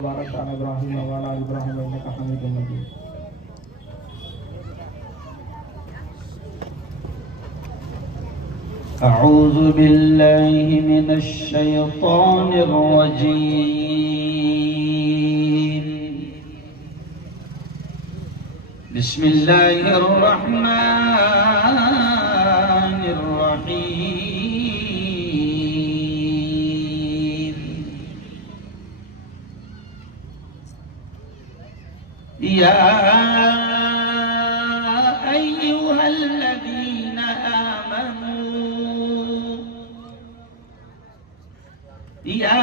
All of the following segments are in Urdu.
وبارك على إبراهيم وعلى آل إبراهيم إنك حميد مجيد. أعوذ بالله من الشيطان الرجيم. بسم الله الرحمن الرحيم. يا أيها الذين آمنوا يا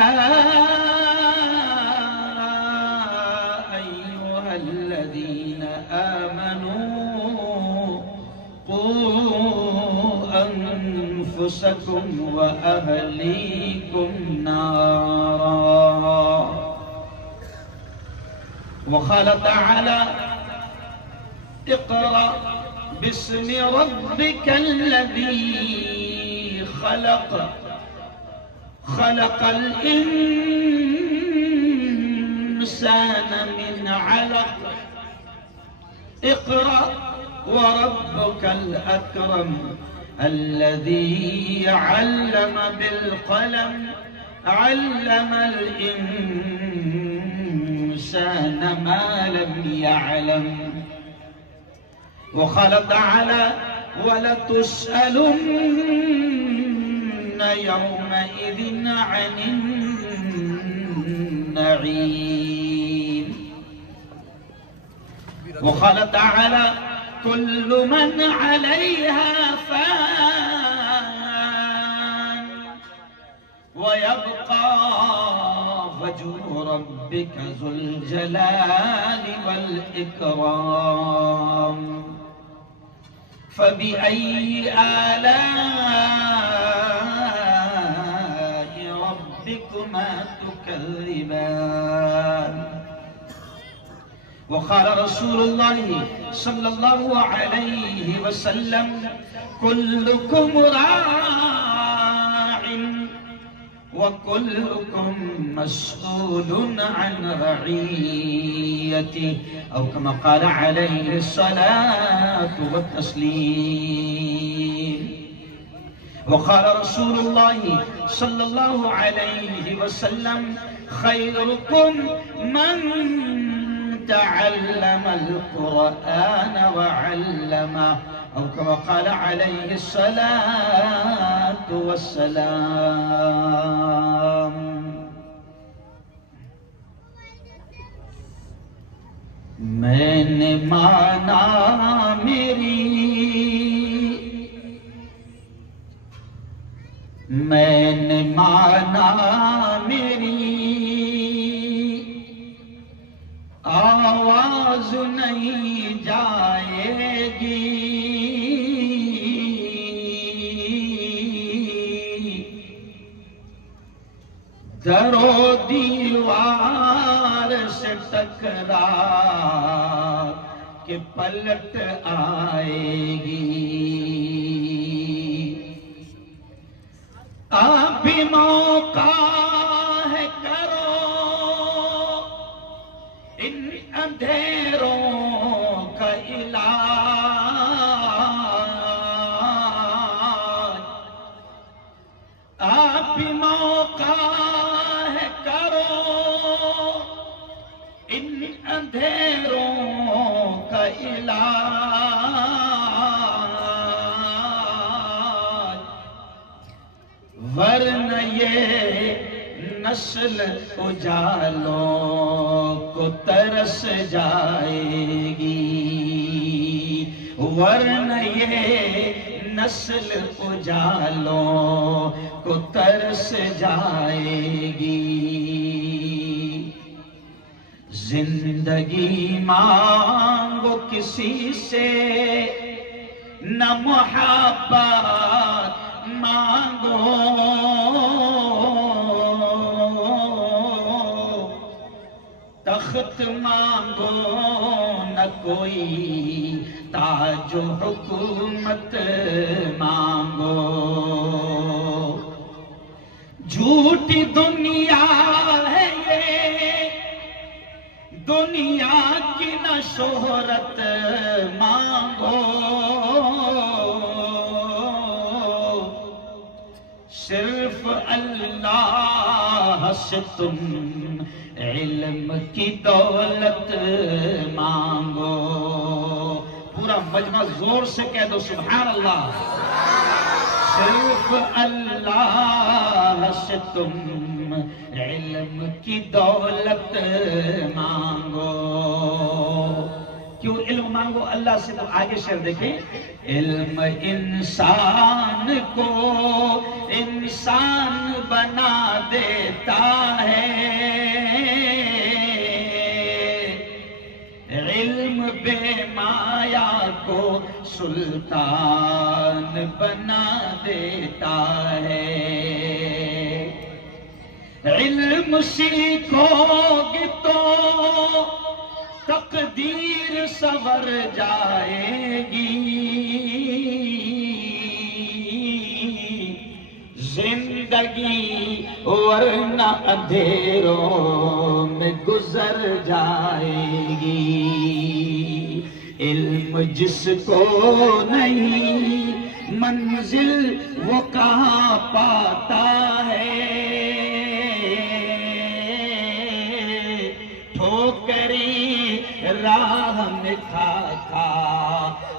أيها الذين آمنوا قوا أنفسكم وأهليكم نارا. وقال تعالى اقرأ باسم ربك الذي خلق خلق الإنسان من علق اقرأ وربك الأكرم الذي علم بالقلم علم الإنسان ما لم يعلم. وقال تعالى ولتسألن يومئذ عن النعيم. وقال تعالى كل من عليها فان ويبقى وجه ربك ذو الجلال والإكرام. فبأي آلاء ربكما تكذبان. وقال رسول الله صلى الله عليه وسلم كلكم راع وكلكم مسؤول عن رعيته أو كما قال عليه الصلاة والتسليم. وقال رسول الله صلى الله عليه وسلم خيركم من تعلم القرآن وعلمه أو كما قال عليه الصلاة والسلام. میں نے مانا میری آواز نہیں جائے گی. در و دیوار سے ٹکرا کے پلٹ آئے گی. آپ بھی موقع ہے کرو ان اندھیروں کا علاج. آپ بھی موقع ہے کرو ان اندھیروں کا علاج. ورنہ یہ نسل اجالوں کو ترس جائے گی. ورنہ یہ نسل اجالوں کو ترس جائے گی. زندگی مانگو کسی سے نہ محبت مانگو. تخت مانگو نہ کوئی تاج و حکومت مانگو. جھوٹی دنیا ہے یہ دنیا کی نہ شہرت مانگو، صرف اللہ سے تم علم کی دولت مانگو۔ پورا مجمع زور سے کہہ دو سبحان اللہ۔ صرف اللہ سے تم علم کی دولت مانگو۔ کیوں علم مانگو اللہ سے؟ تو آگے شعر دیکھیں، علم انسان کو انسان بنا دیتا ہے، علم بے مایا کو سلطان بنا دیتا ہے۔ علم سیکھو گے تو تقدیر سنور جائے گی، زندگی ورنہ اندھیروں میں گزر جائے گی۔ علم جس کو نہیں منزل وہ کہاں پاتا ہے، ٹھوکریں راہ میں کھا کھا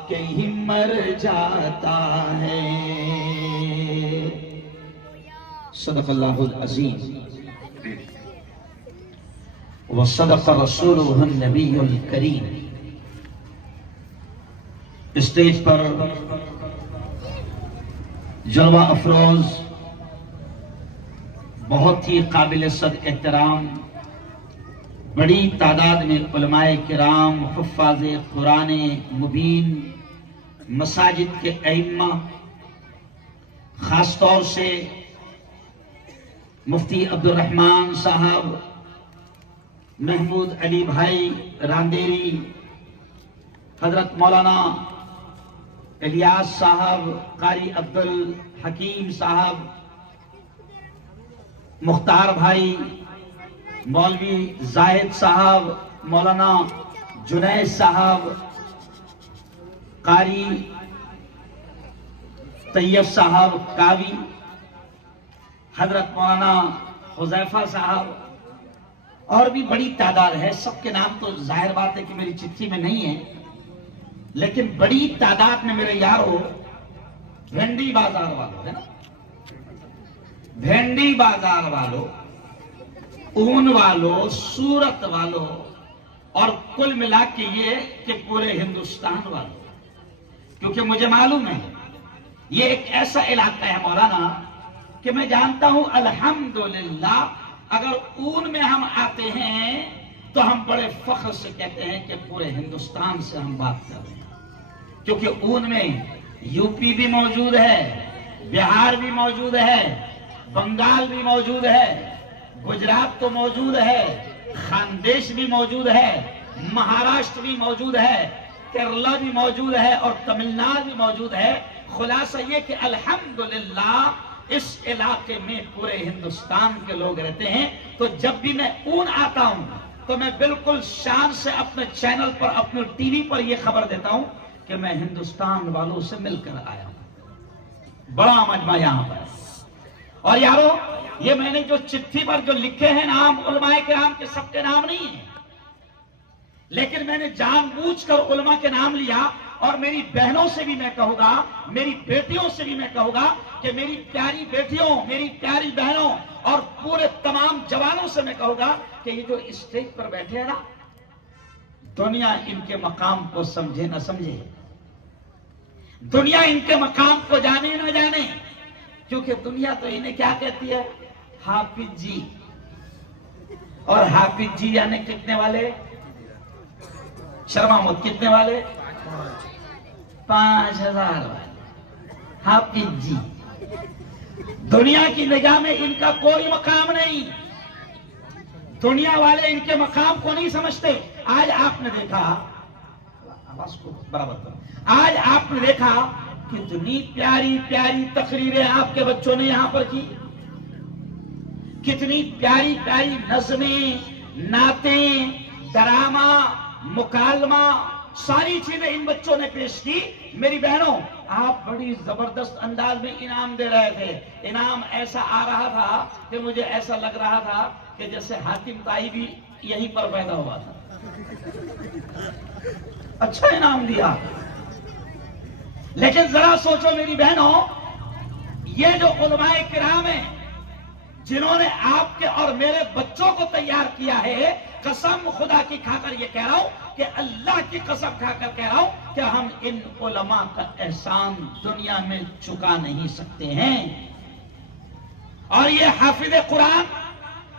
کہیں مر جاتا ہے۔ صدق اللہ العظیم وصدق رسولہ النبی الکریم۔ اسٹیج پر جلوہ افروز بہت ہی قابل صد احترام بڑی تعداد میں علماء کرام، حفاظ قرآن مبین، مساجد کے ائمہ، خاص طور سے مفتی عبدالرحمن صاحب، محمود علی بھائی راندیری، حضرت مولانا الیاس صاحب، قاری عبدالحکیم صاحب، مختار بھائی، مولوی زاہد صاحب، مولانا جنید صاحب، قاری طیب صاحب کاوی، حضرت مولانا حذیفہ صاحب، اور بھی بڑی تعداد ہے۔ سب کے نام تو ظاہر بات ہے کہ میری چٹھی میں نہیں ہے، لیکن بڑی تعداد میں میرے یارو بھنڈی بازار والوں ہے نا، بھنڈی بازار والوں، اون والوں، سورت والوں، اور کل ملا کے یہ کہ پورے ہندوستان والوں، کیونکہ مجھے معلوم ہے یہ ایک ایسا علاقہ ہے مولانا کہ میں جانتا ہوں الحمدللہ اگر اون میں ہم آتے ہیں تو ہم بڑے فخر سے کہتے ہیں کہ پورے ہندوستان سے ہم بات کر رہے ہیں، کیونکہ اون میں یو پی بھی موجود ہے، بہار بھی موجود ہے، بنگال بھی موجود ہے، گجرات تو موجود ہے، خاندیش بھی موجود ہے، مہاراشٹر بھی موجود ہے، کیرلا بھی موجود ہے، اور تمل ناڈو بھی موجود ہے۔ خلاصہ یہ کہ الحمدللہ اس علاقے میں پورے ہندوستان کے لوگ رہتے ہیں۔ تو جب بھی میں اون آتا ہوں تو میں بالکل شان سے اپنے چینل پر، اپنے ٹی وی پر یہ خبر دیتا ہوں کہ میں ہندوستان والوں سے مل کر آیا ہوں۔ بڑا مجمع یہاں پر، اور یارو یہ میں نے جو چٹھی پر جو لکھے ہیں نام علماء کرام کے، سب کے نام نہیں ہیں، لیکن میں نے جان بوجھ کر علماء کے نام لیا، اور میری بہنوں سے بھی میں کہوں گا، میری بیٹیوں سے بھی میں کہوں گا کہ میری پیاری بیٹیوں، میری پیاری بہنوں، اور پورے تمام جوانوں سے میں کہوں گا کہ یہ جو اسٹیج پر بیٹھے ہیں نا، دنیا ان کے مقام کو سمجھے نہ سمجھے، دنیا ان کے مقام کو جانے نہ جانے، کیونکہ دنیا تو انہیں کیا کہتی ہے؟ حافظ جی، اور حافظ جی یعنی کتنے والے؟ شرما مت کتنے والے؟ 5000 والے حافظ جی۔ دنیا کی نگاہ میں ان کا کوئی مقام نہیں، دنیا والے ان کے مقام کو نہیں سمجھتے۔ آج آپ نے دیکھا، آواز کو برابر کرو، آج آپ نے دیکھا کتنی پیاری پیاری تقریریں آپ کے بچوں نے یہاں پر کی، کتنی پیاری پیاری نظمیں، نعتیں، ڈرامہ، مکالمہ، ساری چیزیں ان بچوں نے پیش کی. میری بہنوں، آپ بڑی زبردست انداز میں انعام دے رہے تھے. انعام ایسا آ رہا تھا کہ مجھے ایسا لگ رہا تھا کہ جیسے حاتم طائی بھی یہیں پر پیدا ہوا تھا. اچھا انعام دیا. لیکن ذرا سوچو میری بہنوں، یہ جو علماء کرام ہیں جنہوں نے آپ کے اور میرے بچوں کو تیار کیا ہے، قسم خدا کی کھا کر یہ کہہ رہا ہوں کہ اللہ کی قسم کھا کر کہہ رہا ہوں کہ ہم ان علماء کا احسان دنیا میں چکا نہیں سکتے ہیں. اور یہ حافظ قرآن،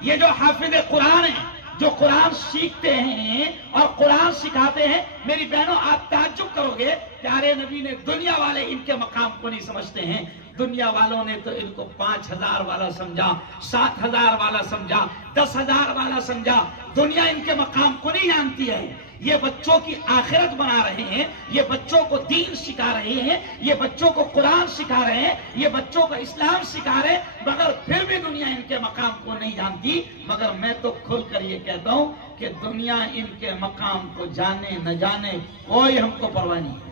یہ جو حافظ قرآن ہیں، جو قرآن سیکھتے ہیں اور قرآن سکھاتے ہیں، میری بہنوں آپ تعجب کرو گے، پیارے نبی نے دنیا والے ان کے مقام کو نہیں سمجھتے ہیں. دنیا والوں نے تو ان کو 5,000 والا سمجھا، 7,000 والا سمجھا، 10,000 والا سمجھا. دنیا ان کے مقام کو نہیں جانتی ہے. یہ بچوں کی آخرت بنا رہے ہیں، یہ بچوں کو دین سکھا رہے ہیں، یہ بچوں کو قرآن سکھا رہے ہیں، یہ بچوں کو اسلام سکھا رہے ہیں، مگر پھر بھی دنیا ان کے مقام کو نہیں جانتی. مگر میں تو کھل کر یہ کہتا ہوں کہ دنیا ان کے مقام کو جانے نہ جانے کوئی ہم کو پرواہ نہیں ہے.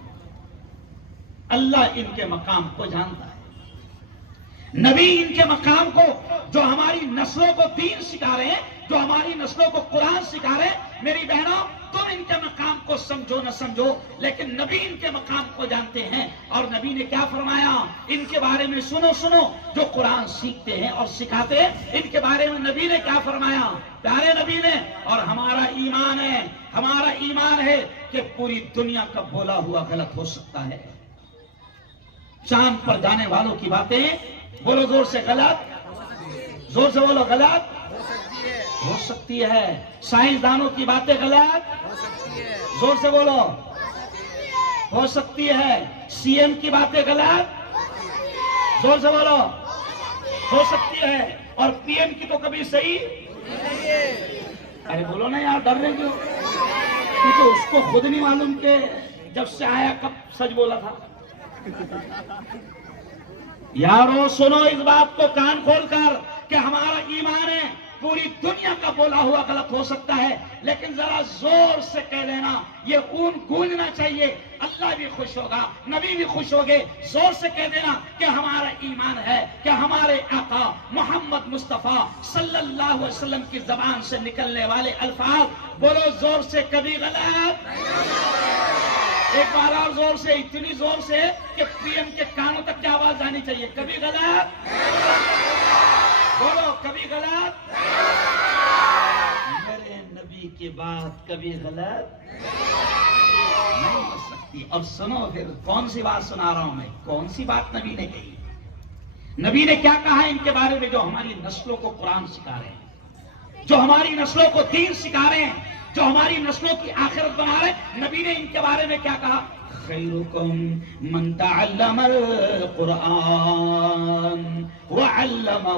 اللہ ان کے مقام کو جانتا ہے. نبی ان کے مقام کو، جو ہماری نسلوں کو دین سکھا رہے ہیں، جو ہماری نسلوں کو قرآن سکھا رہے ہیں، میری بہنوں تم ان کے مقام کو سمجھو نہ سمجھو، لیکن نبی ان کے مقام کو جانتے ہیں. اور نبی نے کیا فرمایا ان کے بارے میں؟ سنو سنو، جو قرآن سیکھتے ہیں اور سکھاتے ہیں، ان کے بارے میں نبی نے کیا فرمایا؟ پیارے نبی نے، اور ہمارا ایمان ہے کہ پوری دنیا کا بولا ہوا غلط ہو سکتا ہے. چاند پر جانے والوں کی باتیں بولو زور سے، غلط، زور سے بولو، غلط ہو سکتی ہے. سائنسدانوں کی باتیں غلط زور سے بولو ہو سکتی ہے. سی ایم کی باتیں غلط زور سے بولو ہو سکتی ہے. اور پی ایم کی تو کبھی صحیح. ارے بولو نا یار، ڈر رہے کیوں؟ کیونکہ اس کو خود نہیں معلوم کہ جب سے آیا کب سچ بولا تھا. یارو سنو اس بات کو کان کھول کر کہ ہمارا ایمان ہے پوری دنیا کا بولا ہوا غلط ہو سکتا ہے، لیکن ذرا زور سے کہہ دینا، یہ اون گونجنا چاہیے. اللہ بھی خوش ہوگا، نبی بھی خوش ہوگے. زور سے کہہ دینا کہ ہمارا ایمان ہے کہ ہمارے آقا محمد مصطفیٰ صلی اللہ علیہ وسلم کی زبان سے نکلنے والے الفاظ، بولو زور سے، کبھی غلط. ایک بار اور زور سے، اتنی زور سے کہ پی ایم کے کانوں تک کی آواز آنی چاہیے. کبھی غلط بولو، کبھی غلط. میرے نبی کی بات کبھی غلط نہیں ہو سکتی. اب سنو پھر کون سی بات سنا رہا ہوں میں، کون سی بات نبی نے کہی. نبی نے کیا کہا ان کے بارے میں جو ہماری نسلوں کو قرآن سکھا رہے ہیں، جو ہماری نسلوں کو دین سکھا رہے ہیں، جو ہماری نسلوں کی آخرت بنا رہے ہیں. نبی نے ان کے بارے میں کیا کہا؟ خیرکم من تعلم القرآن وعلمہ.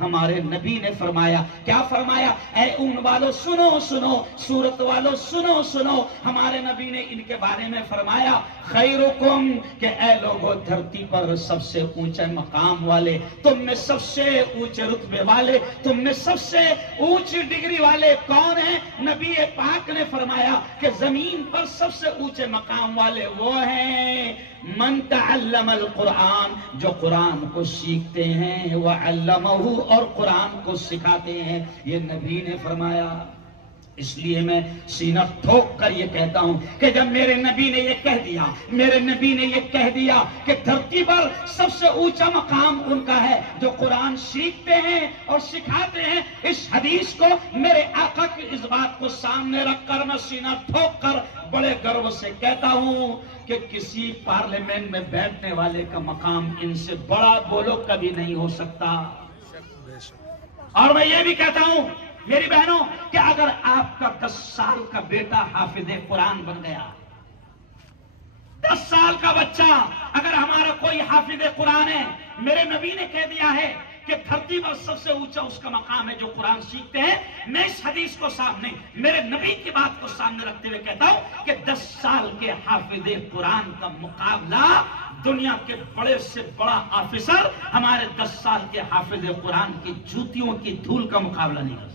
ہمارے نبی نے فرمایا، کیا فرمایا؟ اے اون والو سنو سنو، سورت والو سنو سنو. ہمارے نبی نے ان کے بارے میں فرمایا خیرکم، کہ اے لوگو دھرتی پر سب سے اونچے مقام والے، تم میں سب سے اونچے رتبے والے، تم میں سب سے اونچی ڈگری والے کون ہیں؟ نبی پاک نے فرمایا کہ زمین پر سب سے اونچے مقام والے وہ ہیں من تعلم القرآن، جو قرآن کو سیکھتے ہیں، وعلمہ، اور قرآن کو سکھاتے ہیں. یہ نبی نے فرمایا. اس لیے میں سینہ ٹھوک کر یہ کہتا ہوں کہ جب میرے نبی نے یہ کہہ دیا، میرے نبی نے یہ کہہ دیا کہ دھرتی پر سب سے اونچا مقام ان کا ہے جو قرآن سیکھتے ہیں اور سکھاتے ہیں، اس حدیث کو، میرے آقا کی اس بات کو سامنے رکھ کر میں سینہ ٹھوک کر بڑے گرو سے کہتا ہوں کہ کسی پارلیمنٹ میں بیٹھنے والے کا مقام ان سے بڑا بولو کبھی نہیں ہو سکتا. اور میں یہ بھی کہتا ہوں میری بہنوں کہ اگر آپ کا 10 سال کا بیٹا حافظ قرآن بن گیا، 10 سال کا بچہ اگر ہمارا کوئی حافظ قرآن ہے، میرے نبی نے کہہ دیا ہے کہ دھرتی پر سب سے اونچا اس کا مقام ہے جو قرآن سیکھتے ہیں. میں اس حدیث کو سامنے، میرے نبی کی بات کو سامنے رکھتے ہوئے کہتا ہوں کہ 10 سال کے حافظ قرآن کا مقابلہ دنیا کے بڑے سے بڑا آفیسر ہمارے 10 سال کے حافظ قرآن کی جوتیوں کی دھول کا مقابلہ نہیں کر سکتا.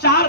4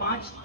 5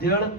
1.5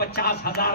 50,000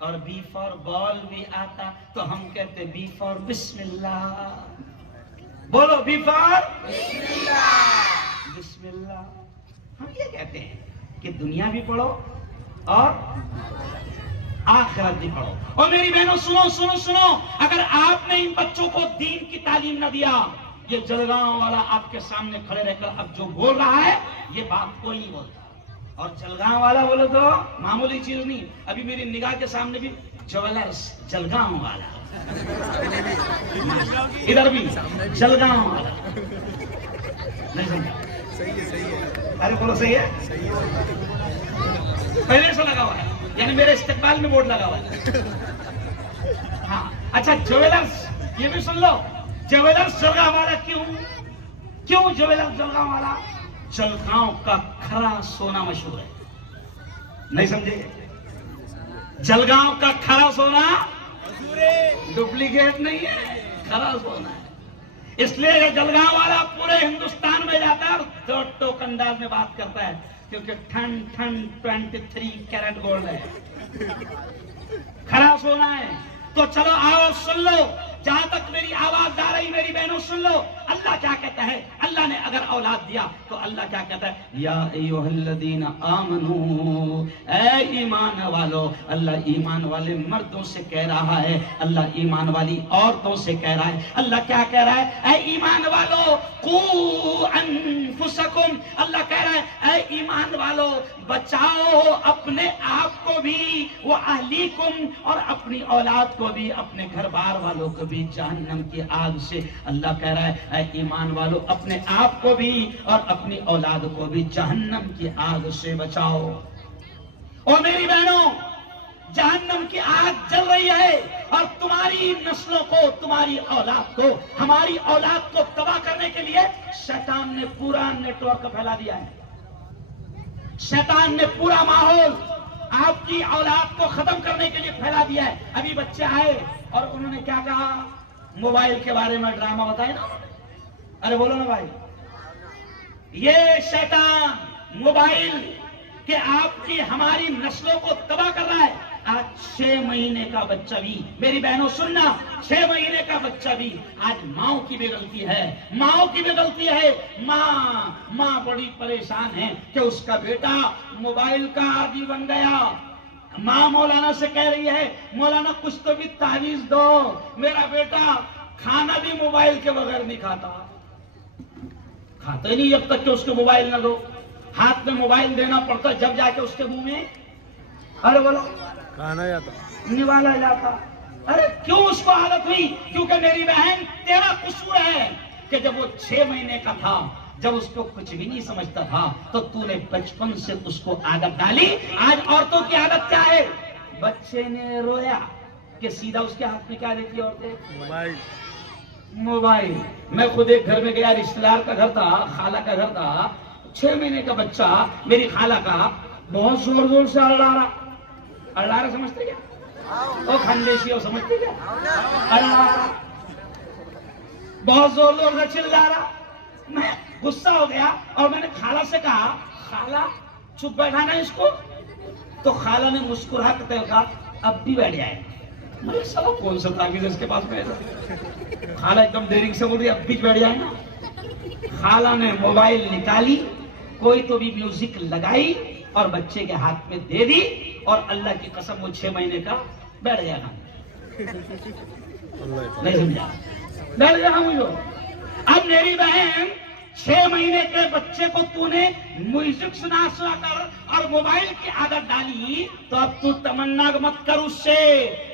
اور بی فار بال بھی آتا تو ہم کہتے بی فار بسم اللہ. بولو بی فار بسم اللہ. ہم یہ کہتے ہیں کہ دنیا بھی پڑھو اور آخرت بھی پڑھو. اور میری بہنوں سنو سنو سنو، اگر آپ نے ان بچوں کو دین کی تعلیم نہ دیا، یہ جلگاؤں والا آپ کے سامنے کھڑے رہ کر اب جو بول رہا ہے یہ بات کوئی نہیں بولتا. اور جلگاؤں والا بولو تو معمولی چیز نہیں. ابھی میری نگاہ کے سامنے بھی جویلرز جلگاؤں والا، ادھر بھی جلگاؤں والا. نہیں سمجھا؟ ارے بولو صحیح ہے. پہلے سے لگا ہوا ہے، یعنی میرے استقبال میں بورڈ لگا ہوا ہے. ہاں اچھا جویلرز یہ بھی سن لو. جویلرز جلگاؤں والا کیوں جویلرز جلگاؤں والا؟ جلگاؤں کا کھرا سونا مشہور ہے. نہیں سمجھے؟ جلگاؤں کا کھرا سونا ڈپلیکیٹ نہیں ہے، کھرا سونا ہے. اس لیے یہ جلگاؤں والا پورے ہندوستان میں جاتا ہے اور دو ٹوک انداز میں بات کرتا ہے، کیونکہ ٹھن 23 کیرٹ گولڈ ہے، کھرا سونا ہے. تو چلو آؤ سن لو، جہاں تک میری آواز آ رہی میری بہنوں سن لو. اللہ کیا کہتا ہے؟ اللہ نے اگر اولاد دیا تو اللہ کیا کہتا ہے؟ یا ایھا الذین آمنو، اے ایمان والو. اللہ ایمان والے مردوں سے کہہ رہا ہے، اللہ ایمان والی عورتوں سے کہہ رہا ہے. اللہ کیا کہہ رہا ہے؟ اے ایمان والو قوا انفسکم. اللہ کہہ رہا ہے اے ایمان والو بچاؤ اپنے آپ کو بھی، وہ اہلیکم اور اپنی اولاد کو بھی، اپنے گھر بار والوں کو بھی جہنم کی آگ سے. اللہ کہہ رہا ہے اے ایمان والو اپنے آپ کو بھی اور اپنی اولاد کو بھی جہنم کی آگ سے بچاؤ. اور میری بہنوں جہنم کی آگ جل رہی ہے اور تمہاری نسلوں کو، تمہاری اولاد کو، ہماری اولاد کو تباہ کرنے کے لیے شیطان نے پورا نیٹ ورک پھیلا دیا ہے. شیطان نے پورا ماحول آپ کی اولاد کو ختم کرنے کے لیے پھیلا دیا ہے. ابھی بچے آئے اور انہوں نے کیا کہا؟ موبائل کے بارے میں ڈرامہ بتایا نا. ارے بولو نا بھائی. یہ شیطان موبائل کہ آپ کی ہماری نسلوں کو تباہ کر رہا ہے. آج 6 مہینے کا بچہ بھی، میری بہنوں سننا، 6 مہینے کا بچہ بھی آج ماں کی بھی غلطی ہے، ماں کی بھی غلطی ہے. ماں بڑی پریشان ہے کہ اس کا بیٹا موبائل کا عادی بن گیا. ماں مولانا سے کہہ رہی ہے مولانا کچھ تو بھی تعویذ دو، میرا بیٹا کھانا بھی موبائل کے بغیر نہیں کھاتا ہی نہیں جب تک کہ اس کو موبائل نہ دو. ہاتھ میں موبائل دینا پڑتا جب جا کے اس کے منہ میں ارے بولو کھانا جاتا نوالا جاتا. ارے کیوں اس کو عادت ہوئی؟ کیونکہ میری بہن تیرا قصور ہے کہ جب وہ 6 مہینے کا تھا، جب اس کو کچھ بھی نہیں سمجھتا تھا تو تو نے بچپن سے اس کو عادت ڈالی. آج عورتوں کی عادت کیا ہے؟ بچے نے رویا کہ سیدھا اس کے ہاتھ میں کیا دیتی عورتیں؟ موبائل. میں خود ایک گھر میں گیا، رشتہ دار کا گھر تھا، خالہ کا گھر تھا. 6 مہینے کا بچہ میری خالہ کا بہت زور سے اڑ رہا سمجھتے کیا؟ وہ خندیشی ہو سمجھتے کیا؟ اڑ رہا بہت زور سے چلا رہا. میں غصہ ہو گیا اور میں نے خالہ سے کہا خالہ چپ بیٹھانا اس کو. تو خالہ نے مسکرا کرتے ہوئے کہا اب بھی بیٹھ جائے. میں سلا کون سا تعویذ اس کے پاس میں؟ خالہ ایک دم دیر سے بول رہی اب بھی بیٹھ جائے نا. خالہ نے موبائل نکالی، کوئی تو بھی میوزک لگائی اور بچے کے ہاتھ میں دے دی اور اللہ کی قسم وہ 6 مہینے کا بیٹھ گیا. نہیں سمجھا؟ بیٹھ گیا مجھے. اب میری بہن 6 مہینے کے بچے کو تو نے میوزک سنا کر اور موبائل کی عادت ڈالی تو اب تو تمنا مت کر اس سے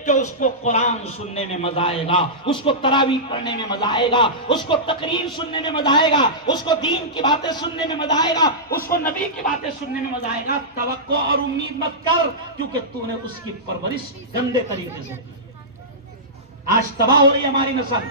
کہ اس کو قرآن سننے میں مزہ آئے گا، اس کو تراویح پڑھنے میں مزہ آئے گا، اس کو تقریر سننے میں مزہ آئے گا، اس کو دین کی باتیں سننے میں مزہ آئے گا، اس کو نبی کی باتیں سننے میں مزہ آئے گا. توقع اور امید مت کر، کیونکہ تو نے اس کی پرورش گندے طریقے سے کی. آج تباہ ہو رہی ہے ہماری نسل،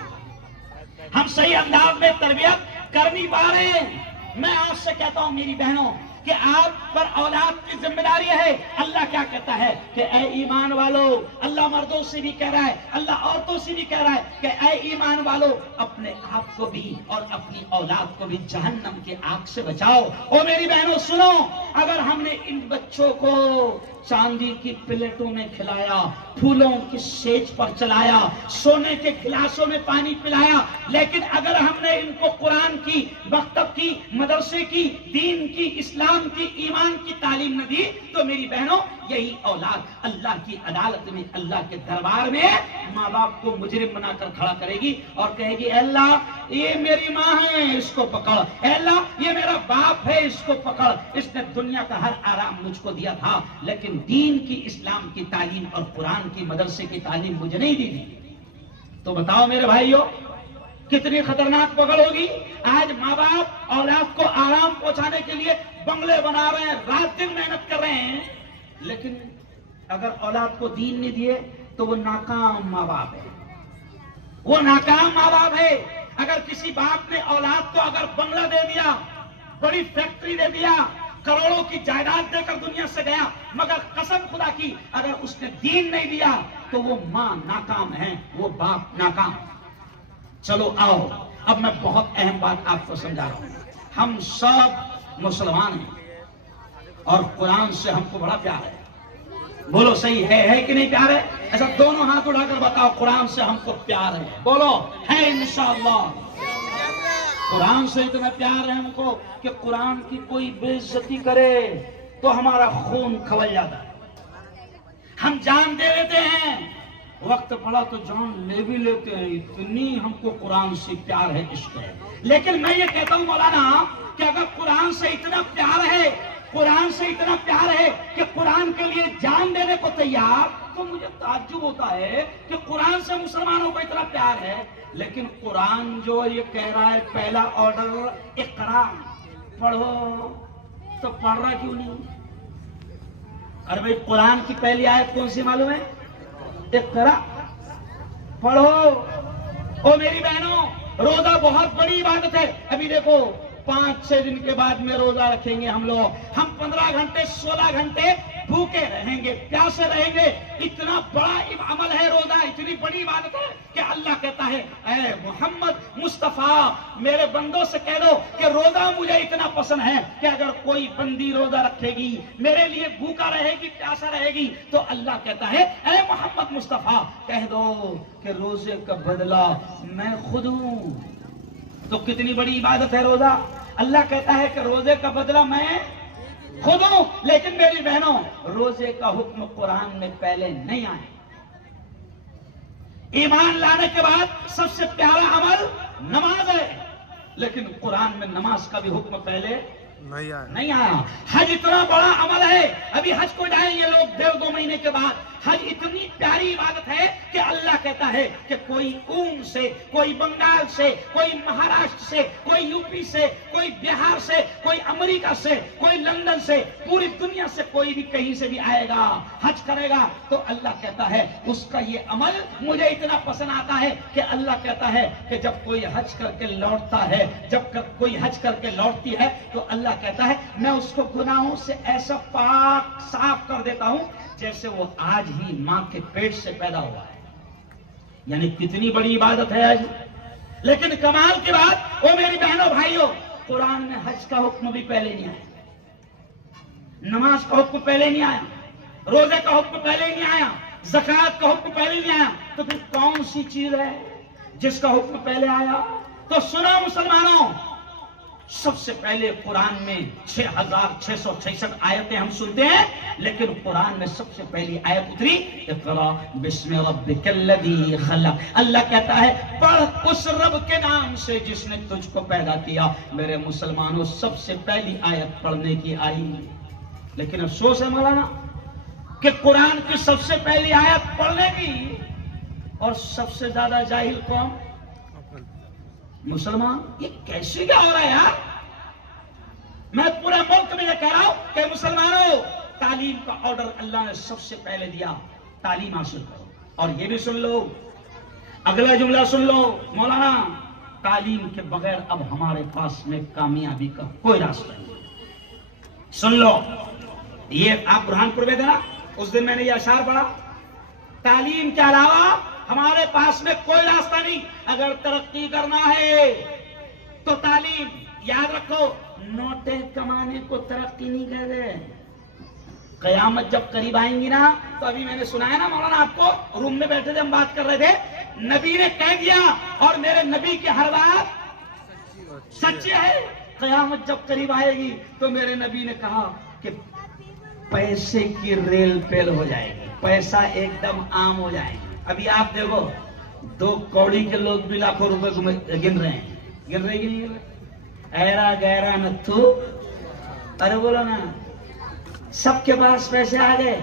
ہم صحیح انداز میں تربیت کر نہیں پا رہے ہیں. میں آپ سے کہتا ہوں میری بہنوں کہ آپ پر اولاد کی ذمہ داری ہے. اللہ کیا کہتا ہے کہ اے ایمان والو، اللہ مردوں سے بھی کہہ رہا ہے، اللہ عورتوں سے بھی کہہ رہا ہے کہ اے ایمان والو، اپنے آپ کو بھی اور اپنی اولاد کو بھی جہنم کی آگ سے بچاؤ. او میری بہنوں سنو، اگر ہم نے ان بچوں کو چاندی کی پلیٹوں میں کھلایا، پھولوں کی سیج پر چلایا، سونے کے گلاسوں میں پانی پلایا، لیکن اگر ہم نے ان کو قرآن کی، مکتب کی، مدرسے کی، دین کی، اسلام کی، ایمان کی تعلیم نہ دی، تو میری بہنوں یہی اولاد اللہ کی عدالت میں، اللہ کے دربار میں ماں باپ کو مجرم بنا کر کھڑا کرے گی اور کہے گی اے اللہ یہ میری ماں ہے اس کو پکڑ، اے اللہ یہ میرا باپ ہے اس کو پکڑ، اس نے دنیا کا ہر آرام مجھ کو دیا تھا لیکن دین کی، اسلام کی تعلیم اور قرآن کی، مدرسے کی تعلیم مجھے نہیں دی تھی. تو بتاؤ میرے بھائیوں کتنی خطرناک پکڑ ہوگی. آج ماں باپ اولاد کو آرام پہنچانے کے لیے بنگلے بنا رہے ہیں، رات دن محنت کر رہے ہیں، لیکن اگر اولاد کو دین نہیں دیے تو وہ ناکام ماں باپ ہے، وہ ناکام ماں باپ ہے. اگر کسی باپ نے اولاد کو اگر بنگلہ دے دیا، بڑی فیکٹری دے دیا، کروڑوں کی جائیداد دے کر دنیا سے گیا، مگر قسم خدا کی اگر اس نے دین نہیں دیا تو وہ ماں ناکام ہے، وہ باپ ناکام. چلو آؤ اب میں بہت اہم بات آپ کو سمجھا رہا ہوں. ہم سب مسلمان ہیں اور قرآن سے ہم کو بڑا پیار ہے. بولو صحیح ہے کہ نہیں پیار ہے؟ ایسا دونوں ہاتھ اٹھا کر بتاؤ قرآن سے ہم کو پیار ہے. بولو ہے انشاءاللہ. قرآن سے اتنا پیار ہے ہم کو کہ قرآن کی کوئی بے عزتی کرے تو ہمارا خون کھول جاتا ہے، ہم جان دے لیتے ہیں، وقت پڑا تو جان لے بھی لیتے ہیں. اتنی ہم کو قرآن سے پیار ہے، عشق ہے. لیکن میں یہ کہتا ہوں مولانا کہ اگر قرآن سے اتنا پیار ہے، قرآن سے اتنا پیار ہے کہ قرآن کے لیے جان دینے کو تیار، تو مجھے تعجب ہوتا ہے کہ قرآن سے مسلمانوں کو اتنا پیار ہے لیکن قرآن جو یہ کہہ رہا ہے پہلا آرڈر اقرا، پڑھو، تو پڑھ رہا کیوں نہیں؟ ارے بھائی قرآن کی پہلی آیت کون سی معلوم ہے؟ اقرا، پڑھو. او میری بہنوں روزہ بہت بڑی عبادت ہے. ابھی دیکھو 5-6 دن کے بعد میں روزہ رکھیں گے ہم لوگ، ہم 15 گھنٹے 16 گھنٹے بھوکے رہیں گے، پیاسے رہیں گے. اتنا بڑا عمل ہے روزہ، اتنی بڑی عبادت ہے کہ اللہ کہتا ہے اے محمد مصطفیٰ میرے بندوں سے کہہ دو کہ روزہ مجھے اتنا پسند ہے کہ اگر کوئی بندی روزہ رکھے گی، میرے لیے بھوکا رہے گی، پیاسا رہے گی، تو اللہ کہتا ہے اے محمد مصطفیٰ کہہ دو کہ روزے کا بدلہ میں خود ہوں. تو کتنی بڑی عبادت ہے روزہ. اللہ کہتا ہے کہ روزے کا بدلہ میں خود ہوں. لیکن میری بہنوں روزے کا حکم قرآن میں پہلے نہیں آیا. ایمان لانے کے بعد سب سے پیارا عمل نماز ہے، لیکن قرآن میں نماز کا بھی حکم پہلے نہیں آیا. حج اتنا بڑا عمل ہے، ابھی حج کو جائیں گے لوگ 1.5-2 مہینے کے بعد. حج اتنی پیاری عبادت ہے کہ اللہ کہتا ہے کہ کوئی اون سے، کوئی بنگال سے، کوئی مہاراشٹر سے، کوئی یو پی سے، کوئی بہار سے، کوئی امریکہ سے، کوئی لندن سے، پوری دنیا سے کوئی بھی کہیں سے بھی آئے گا، حج کرے گا، تو اللہ کہتا ہے اس کا یہ عمل مجھے اتنا پسند آتا ہے کہ اللہ کہتا ہے کہ جب کوئی حج کر کے لوٹتا ہے، جب کوئی حج کر کے لوٹتی ہے تو اللہ کہتا ہے میں اس کو گناہوں سے ایسا پاک صاف کر دیتا ہوں جیسے وہ آج ہی ماں کے پیٹ سے پیدا ہوا ہے. یعنی کتنی بڑی عبادت ہے آج. لیکن کمال کی بات او میری بہنوں بھائیوں، قرآن میں حج کا حکم بھی پہلے نہیں آیا، نماز کا حکم پہلے نہیں آیا، روزے کا حکم پہلے نہیں آیا، زکوٰۃ کا حکم پہلے نہیں آیا. تو پھر کون سی چیز ہے جس کا حکم پہلے آیا؟ تو سنو مسلمانوں، سب سے پہلے قرآن میں 6666 آیتیں ہم سنتے ہیں، لیکن قرآن میں سب سے پہلی آیت اتری اقرا بسم ربک الذی خلق. اللہ کہتا ہے پڑھ اس رب کے نام سے جس نے تجھ کو پیدا کیا. میرے مسلمانوں سب سے پہلی آیت پڑھنے کی آئی، لیکن افسوس ہے مولانا کہ قرآن کی سب سے پہلی آیت پڑھنے کی اور سب سے زیادہ جاہل کون؟ مسلمان. یہ کیسے کیا ہو رہا ہے یار؟ میں پورے ملک میں یہ کہہ رہا ہوں کہ مسلمانوں تعلیم کا آرڈر اللہ نے سب سے پہلے دیا، تعلیم حاصل کرو. اور یہ بھی سن لو، اگلا جملہ سن لو مولانا، تعلیم کے بغیر اب ہمارے پاس میں کامیابی کا کوئی راستہ نہیں. سن لو، یہ آپ برہانپور میں تھے نا، اس دن میں نے یہ اشعار پڑھا، تعلیم کے علاوہ ہمارے پاس میں کوئی راستہ نہیں. اگر ترقی کرنا ہے تو تعلیم. یاد رکھو، نوٹیں کمانے کو ترقی نہیں کہتے. قیامت جب قریب آئیں گی نا، تو ابھی میں نے سنایا نا مولانا آپ کو، روم میں بیٹھے تھے ہم بات کر رہے تھے، نبی نے کہہ دیا اور میرے نبی کی ہر بات سچ ہے. قیامت جب قریب آئے گی تو میرے نبی نے کہا کہ پیسے کی ریل پیل ہو جائے گی، پیسہ ایک دم عام ہو جائے گا. ابھی آپ دیکھو 2 کوڑی کے لوگ بھی لاکھوں روپے گن رہے ہیں. گن رہے کہ نہیں گن رہے؟ ایرا گہرا نتھو، ارے بولو نا، سب کے پاس پیسے آ گئے.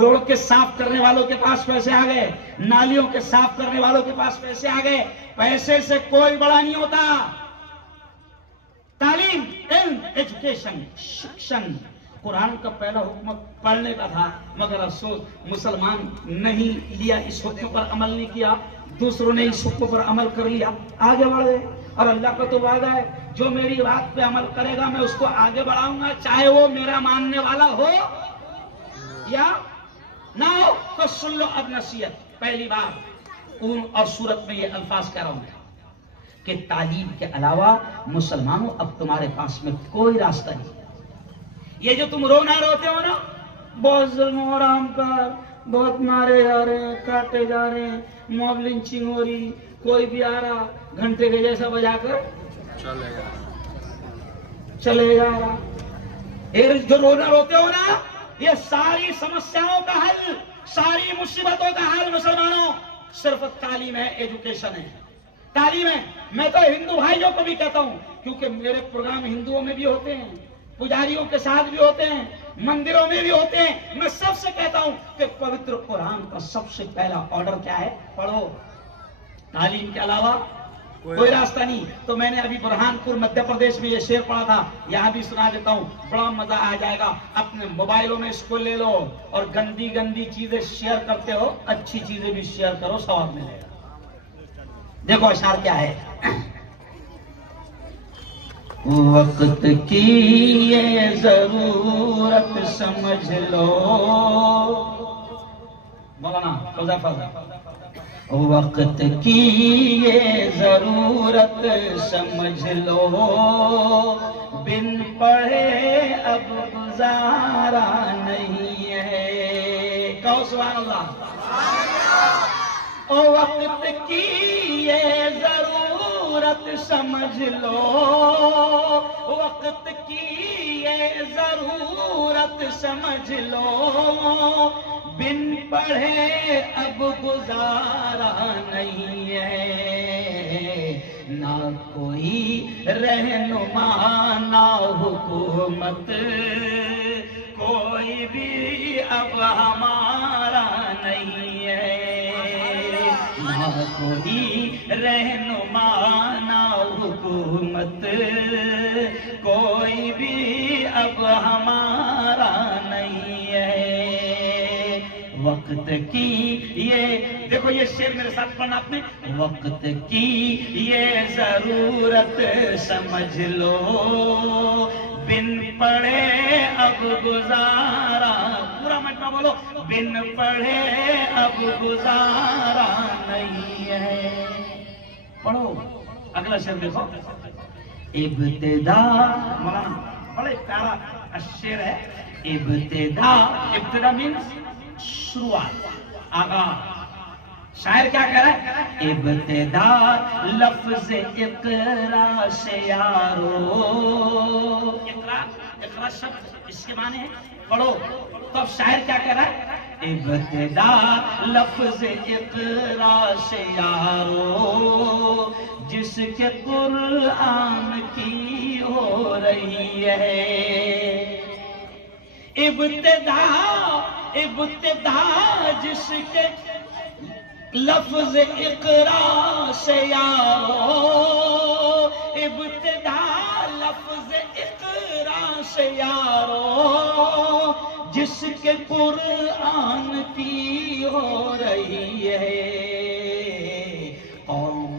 روڈ کے صاف کرنے والوں کے پاس پیسے آ گئے، نالیوں کے صاف کرنے والوں کے پاس پیسے آ گئے. پیسے سے کوئی بڑا نہیں ہوتا. تعلیم، علم، ایجوکیشن، شکشن، قرآن کا پہلا حکم پڑھنے کا تھا، مگر افسوس مسلمان نہیں لیا، اس حکم پر عمل نہیں کیا. دوسروں نے اس حکم پر عمل کر لیا، آگے بڑھ گئے. اور اللہ کا تو وعدہ ہے، جو میری بات پہ عمل کرے گا میں اس کو آگے بڑھاؤں گا، چاہے وہ میرا ماننے والا ہو یا نہ ہو. تو سن لو اب نصیحت. پہلی بار اور سورت میں یہ الفاظ کہہ رہا ہوں کہ تعلیم کے علاوہ مسلمانوں اب تمہارے پاس میں کوئی راستہ نہیں. یہ جو تم رونا روتے ہو نا، بہت ظلم ہو رہا ہم پر، بہت مارے جا رہے ہیں، کاٹے جا رہے ہیں، موب لنچنگ ہو رہی، کوئی بھی آ رہا گھنٹے کے جیسا بجا کر چلے جا رہا. یہ جو رونا روتے ہو نا، یہ ساری سمسیاؤں کا حل، ساری مصیبتوں کا حل مسلمانوں صرف تعلیم ہے، ایجوکیشن ہے، تعلیم ہے. میں تو ہندو بھائیوں کو بھی کہتا ہوں، کیونکہ میرے پروگرام ہندوؤں میں بھی ہوتے ہیں، پجاریوں کے ساتھ بھی ہوتے ہیں، مندروں میں بھی ہوتے ہیں. میں سب سے کہتا ہوں کہ پوتر قرآن کا سب سے پہلا آرڈر کیا ہے؟ پڑھو. تعلیم کے علاوہ کوئی راستہ نہیں. تو میں نے ابھی برہانپور مدھیہ پردیش میں یہ شعر پڑھا تھا، یہاں بھی سنا دیتا ہوں، بڑا مزہ آ جائے گا. اپنے موبائلوں میں اس کو لے لو اور گندی گندی چیزیں شیئر کرتے ہو، اچھی چیزیں بھی شیئر کرو، ثواب ملے گا. دیکھو اشعار کیا ہے. وقت کی یہ ضرورت سمجھ لو، مولانا حذیفہ، وقت کی یہ ضرورت سمجھ لو، بن پڑھے اب گزارا نہیں ہے. کہو سبحان اللہ. وقت کی یہ ضرورت سمجھ لو، وقت کی یہ ضرورت سمجھ لو، بن پڑھے اب گزارا نہیں ہے. نہ کوئی رہنما نہ حکومت، کوئی بھی اب ہمارا نہیں ہے. نہ کوئی رہنما نہ حکومت، کوئی بھی اب ہمارا نہیں ہے. وقت کی یہ، دیکھو یہ شعر میرے ساتھ پڑھنا آپ نے. وقت کی یہ ضرورت سمجھ لو، بن پڑھے اب گزارا، پورا مجمع بولو، بن پڑھے اب گزارا نہیں ہے. پڑھو اگلا شعر دیکھو. ابتدا، مولانا بڑے پیارا شعر ہے. ابتدا مینس شروعات، آغاز. شاعر کیا کہہ رہا ہے؟ ابتدا لفظ اقرا سے یارو. اقرا شبد اس کے معنی ہے پڑھو. تو اب شاعر کیا کہہ رہا ہے؟ ابتدا لفظ اقرا سے یارو، جس کے قرآن کی ہو رہی ہے. ابتدا جس کے لفظ اقرا سے یارو، ابتدا لفظ اقرا سے یارو، جس کے قرآن کی ہو رہی ہے. قوم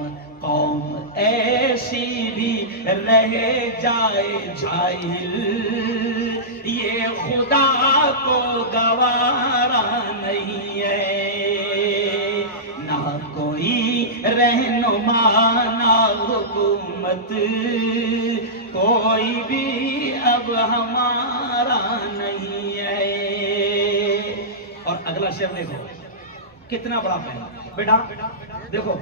ایسی بھی رہ جائے جاہل، خدا کو گوارا نہیں ہے، نہ کوئی رہنما نہ حکومت، کوئی بھی اب ہمارا نہیں ہے۔ اور اگلا شعر دیکھو کتنا بڑا پہلا۔ بیٹا دیکھو،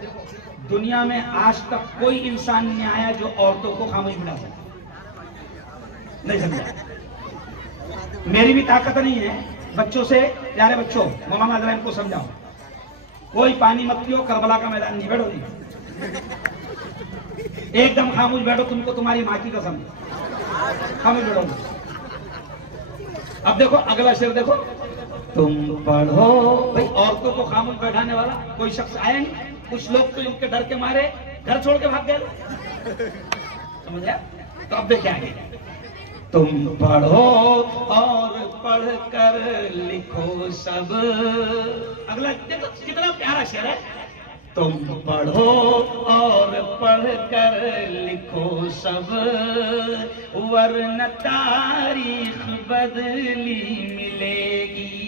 دنیا میں آج تک کوئی انسان نہیں آیا جو عورتوں کو خاموش بنا سکتا، نہیں سمجھا؟ میری بھی طاقت نہیں ہے۔ بچوں سے، پیارے بچوں، مولانا ذرا ان کو سمجھاؤ، کوئی پانی مت پیو، کربلا کا میدان نہیں، بیٹھو نہیں، ایک دم خاموش بیٹھو، تم کو تمہاری ماں کی قسم، خاموش بیٹھو۔ اب دیکھو اگلا شعر دیکھو، تم پڑھو بھائی، عورتوں کو خاموش بیٹھانے والا کوئی شخص آیا نہیں۔ کچھ لوگ تو ان کے ڈر کے مارے گھر چھوڑ کے بھاگ گئے، سمجھ رہے؟ تو اب دیکھیں آگے، تم پڑھو اور پڑھ کر لکھو سب۔ اگلا دیکھو کتنا پیارا شعر ہے، تم پڑھو اور پڑھ کر لکھو سب، ورنہ تاریخ بدلی ملے گی۔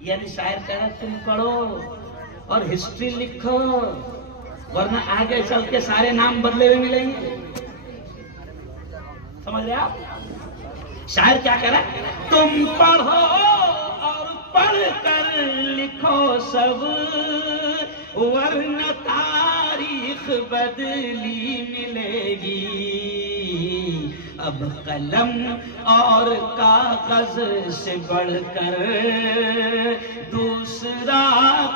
یعنی شاعر کہہ رہا ہے تم پڑھو اور ہسٹری لکھو، ورنہ آگے چل کے سارے نام بدلے ہوئے ملیں گے۔ سمجھ رہے آپ؟ شاعر کیا کہہ رہا ہے؟ تم پڑھو اور پڑھ کر لکھو سب، ورنہ تاریخ بدلی ملے گی۔ اب قلم اور کاغذ سے بڑھ کر دوسرا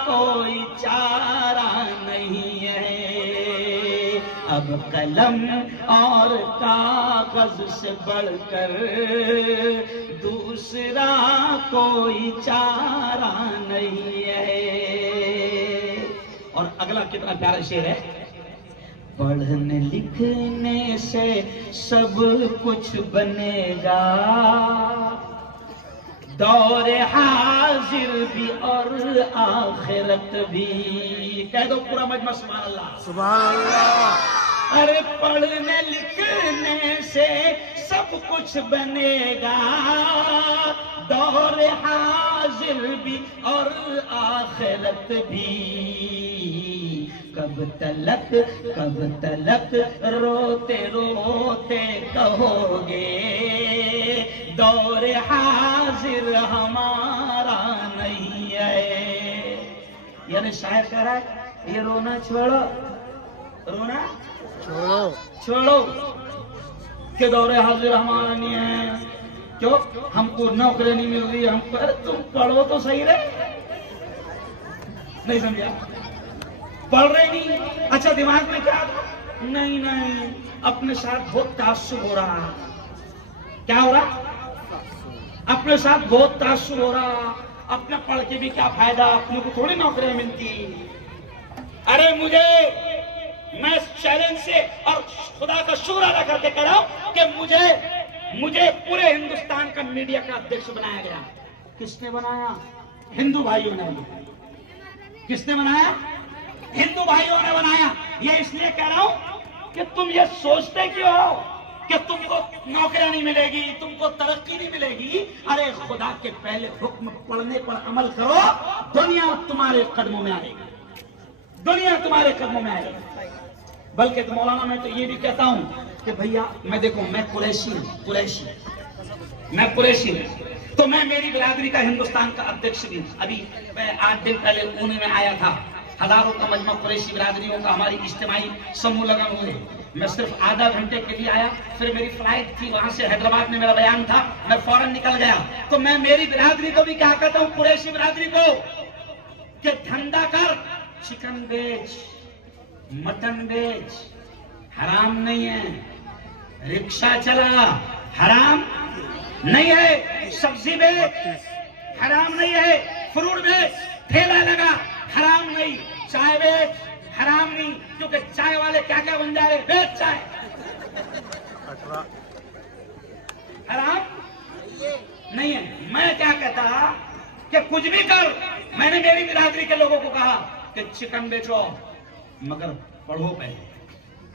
کوئی چارہ نہیں ہے، اب قلم اور کاغذ سے بڑھ کر دوسرا کوئی چارہ نہیں ہے۔ اور اگلا کتنا پیارا شعر ہے، پڑھنے لکھنے سے سب کچھ بنے گا، دور حاضر بھی اور آخرت بھی۔ کہہ دو پورا مجمع سبحان اللہ، سبحان اللہ۔ ارے پڑھنے لکھنے سے سب کچھ بنے گا، دور حاضر بھی اور آخرت بھی۔ کب تلک روتے روتے کہو گے، دور حاضر ہمارا نہیں ہے۔ یعنی شاعر کہہ رہا ہے یہ رونا چھوڑو، رونا چھوڑو کہ دور حاضر ہمارا نہیں ہے، کیوں ہم کو نوکری نہیں مل رہی، ہم پر تم پڑھو تو صحیح رہے، نہیں سمجھا؟ پڑھ رہے نہیں، اچھا دماغ میں کیا نہیں اپنے ساتھ بہت تعصب ہو رہا، کیا ہو رہا؟ اپنے ساتھ بہت تعصب ہو رہا، اپنے پڑھ کے بھی کیا فائدہ، اپنے کو تھوڑی نوکریاں ملتی۔ ارے میں اس چیلنج سے اور خدا کا شکر ادا کر کے کہہ رہا ہوں کہ مجھے پورے ہندوستان کا میڈیا کا ادھیکش بنایا گیا۔ کس نے بنایا؟ ہندو بھائیوں نے۔ کس نے بنایا؟ ہندو بھائیوں نے بنایا۔ یہ اس لیے کہہ رہا ہوں کہ تم یہ سوچتے کیوں ہو کہ تم کو نوکریاں نہیں ملے گی، تم کو ترقی نہیں ملے گی؟ ارے خدا کے پہلے حکم پڑھنے پر عمل کرو، دنیا تمہارے قدموں میں آئے گی، دنیا تمہارے قدموں میں آئے گی۔ بلکہ مولانا میں تو یہ بھی کہتا ہوں کہ بھیا میں دیکھو، میں قریشی ہوں، تو میں میری برادری کا ہندوستان کا ادھیکش بھی ہوں۔ ابھی میں 8 دن پہلے پونے میں آیا تھا، ہزاروں کا مجمع قریشی برادریوں کا ہماری اجتماعی سمو لگا ہوئے، میں صرف آدھا گھنٹے کے لیے آیا، پھر میری فلائٹ تھی، وہاں سے حیدرآباد میں میرا بیان تھا، میں فوراً نکل گیا۔ تو میں میری برادری کو بھی کیا کہتا ہوں، قریشی برادری کو، کہ دھندا کر، چکن بیچ، مٹن بیچ، حرام نہیں ہے، رکشہ چلا، حرام نہیں ہے، سبزی بیچ، حرام نہیں ہے، فروٹ بیچ، ٹھیلا لگا، حرام نہیں، چائے بیچ، حرام نہیں، کیونکہ چائے والے کیا کیا بن جا رہے، بیچ چائے، حرام نہیں ہے۔ میں کیا کہتا کہ کچھ بھی کر، میں نے میری برادری کے لوگوں کو کہا کہ چکن بیچو مگر پڑھو، پہلے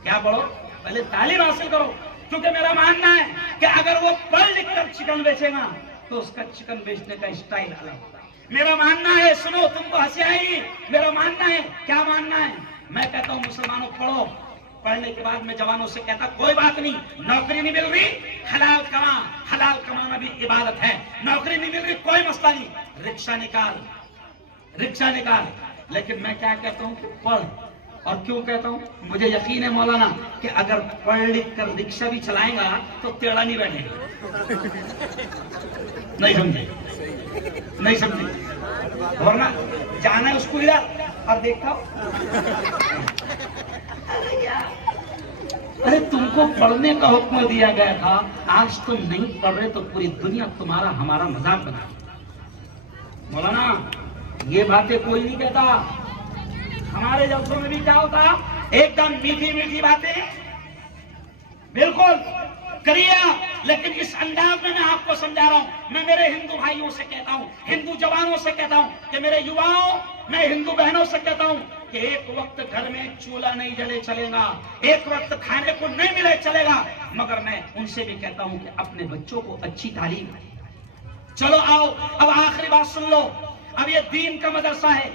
کیا پڑھو، پہلے تعلیم حاصل کرو، کیونکہ میرا ماننا ہے کہ اگر وہ پڑھ لکھ کر چکن بیچے گا تو اس کا چکن بیچنے کا اسٹائل الگ ہوتا ہے۔ میرا ماننا ہے، سنو تم کو ہنسی آئے گی، میرا ماننا ہے، کیا ماننا ہے، میں کہتا ہوں مسلمانوں پڑھو، پڑھنے کے بعد میں جوانوں سے کہتا کوئی بات نہیں، نوکری نہیں مل رہی، حلال کما، حلال کمانا بھی عبادت ہے، نوکری نہیں مل رہی کوئی مسئلہ نہیں، رکشہ نکال، رکشہ نکال، لیکن میں کیا کہتا ہوں کہ پڑھ۔ اور کیوں کہتا ہوں؟ مجھے یقین ہے مولانا کہ اگر پڑھ لکھ کر رکشہ بھی چلائیں گا تو ٹیڑھا نہیں بیٹھے گا۔ نہیں سمجھے؟ نہیں سمجھے؟ ورنہ جانا ہے اس کو ادھر اور دیکھتا ہوں، ارے تم کو پڑھنے کا حکم دیا گیا تھا، آج تم نہیں پڑھ رہے تو پوری دنیا تمہارا ہمارا مذاق بنا۔ مولانا یہ باتیں کوئی نہیں کہتا، ہمارے جلسوں میں بھی کیا ہوتا، ایک دم میٹھی میٹھی باتیں بالکل کریے، لیکن اس انداز میں آپ کو سمجھا رہا ہوں۔ میں میرے ہندو بھائیوں سے کہتا ہوں، ہندو جوانوں سے کہتا ہوں کہ میرے یواؤں، میں ہندو بہنوں سے کہتا ہوں کہ ایک وقت گھر میں چولہا نہیں جلے چلے گا، ایک وقت کھانے کو نہیں ملے چلے گا، مگر میں ان سے بھی کہتا ہوں کہ اپنے بچوں کو اچھی تعلیم دیں۔ چلو آؤ اب آخری بات سن لو، اب یہ دین کا مدرسہ ہے،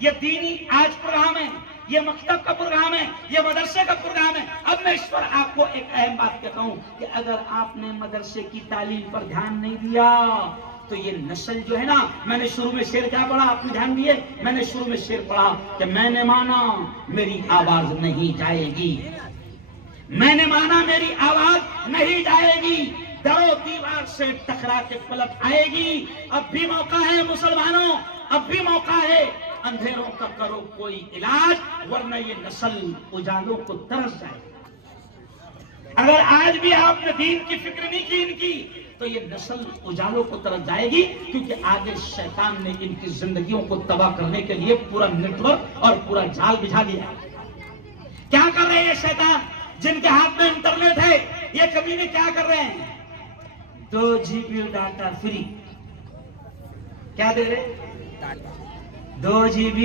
یہ دینی آج پروگرام ہے، یہ مکتب کا پروگرام ہے، یہ مدرسے کا پروگرام ہے۔ اب میں اس پر آپ کو ایک اہم بات کہتا ہوں کہ اگر آپ نے مدرسے کی تعلیم پر دھیان نہیں دیا تو یہ نسل جو ہے نا، میں نے شروع میں شعر کیا پڑھا، آپ نے دھیان دیے، میں نے شروع میں شعر پڑھا کہ میں نے مانا میری آواز نہیں جائے گی، میں نے مانا میری آواز نہیں جائے گی، در و دیوار سے ٹکرا کے پلٹ آئے گی۔ اب بھی موقع ہے مسلمانوں، اب بھی موقع ہے، اندھیروں کا کرو کوئی علاج، ورنہ یہ نسل اجالوں کو ترس جائے گی۔ اگر آج بھی آپ نے دین کی فکر نہیں کی ان کی تو یہ نسل اجالوں کو ترس جائے گی، کیونکہ آگے شیطان نے ان کی زندگیوں کو تباہ کرنے کے لیے پورا نیٹ ورک اور پورا جال بچھا دیا۔ کیا کر رہے ہیں شیطان؟ جن کے ہاتھ میں انٹرنیٹ ہے یہ کمینے کیا کر رہے ہیں؟ 2 GB ڈاٹا فری، کیا دے رہے؟ 2 GB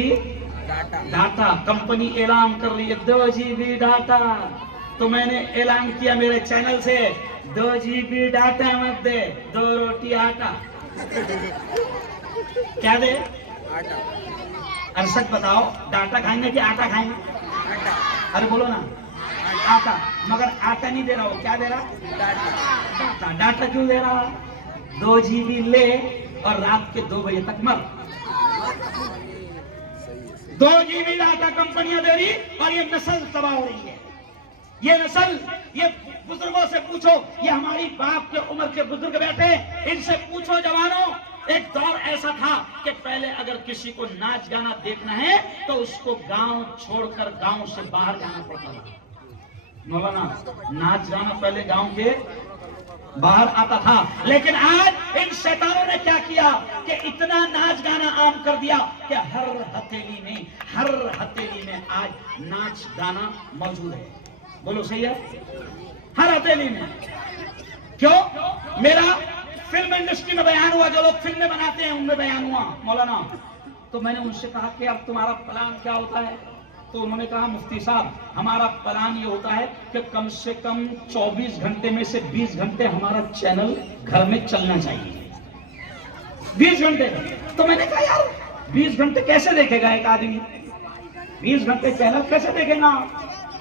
ڈاٹا، کمپنی اعلان کر رہی ہے 2 GB ڈاٹا، تو میں نے اعلان کیا میرے چینل سے 2 GB ڈاٹا مت دے، 2 روٹی آٹا۔ کیا دے؟ ارے سچ بتاؤ، ڈاٹا کھائیں گے کہ آٹا کھائیں گے؟ ارے بولو نا، آٹا، مگر آٹا نہیں دے رہا ہو، کیا دے رہا؟ ڈاٹا۔ ڈاٹا کیوں دے رہا؟ 2 GB لے اور رات کے 2 بجے تک مر۔ 2 GB ڈاٹا کمپنیاں دے رہی اور یہ نسل تباہ ہو رہی ہے۔ یہ نسل، یہ بزرگوں سے پوچھو، یہ ہماری باپ کے عمر کے بزرگ بیٹھے، ان سے پوچھو جوانوں، ایک دور ایسا تھا کہ پہلے اگر کسی کو ناچ گانا دیکھنا ہے تو اس کو گاؤں چھوڑ کر گاؤں سے باہر جانا پڑتا تھا۔ مولانا ناچ گانا پہلے گاؤں کے باہر آتا تھا، لیکن آج ان شیطانوں نے کیا کیا کہ اتنا ناچ گانا عام کر دیا کہ ہر ہتھیلی میں آج ناچ گانا موجود ہے۔ بولو صحیح ہے؟ ہر ہتھیلی میں۔ کیوں؟ میرا فلم انڈسٹری میں بیان ہوا، جو لوگ فلمیں بناتے ہیں ان میں بیان ہوا مولانا، تو میں نے ان سے کہا کہ اب تمہارا پلان کیا ہوتا ہے؟ تو انہوں نے کہا مفتی صاحب ہمارا پلان یہ ہوتا ہے کہ کم سے کم 24 گھنٹے میں سے 20 گھنٹے ہمارا چینل گھر میں چلنا چاہیے۔ 20 گھنٹے۔ تو میں نے کہا یار 20 گھنٹے کیسے دیکھے گا ایک آدمی؟ 20 گھنٹے چینل کیسے دیکھے گا؟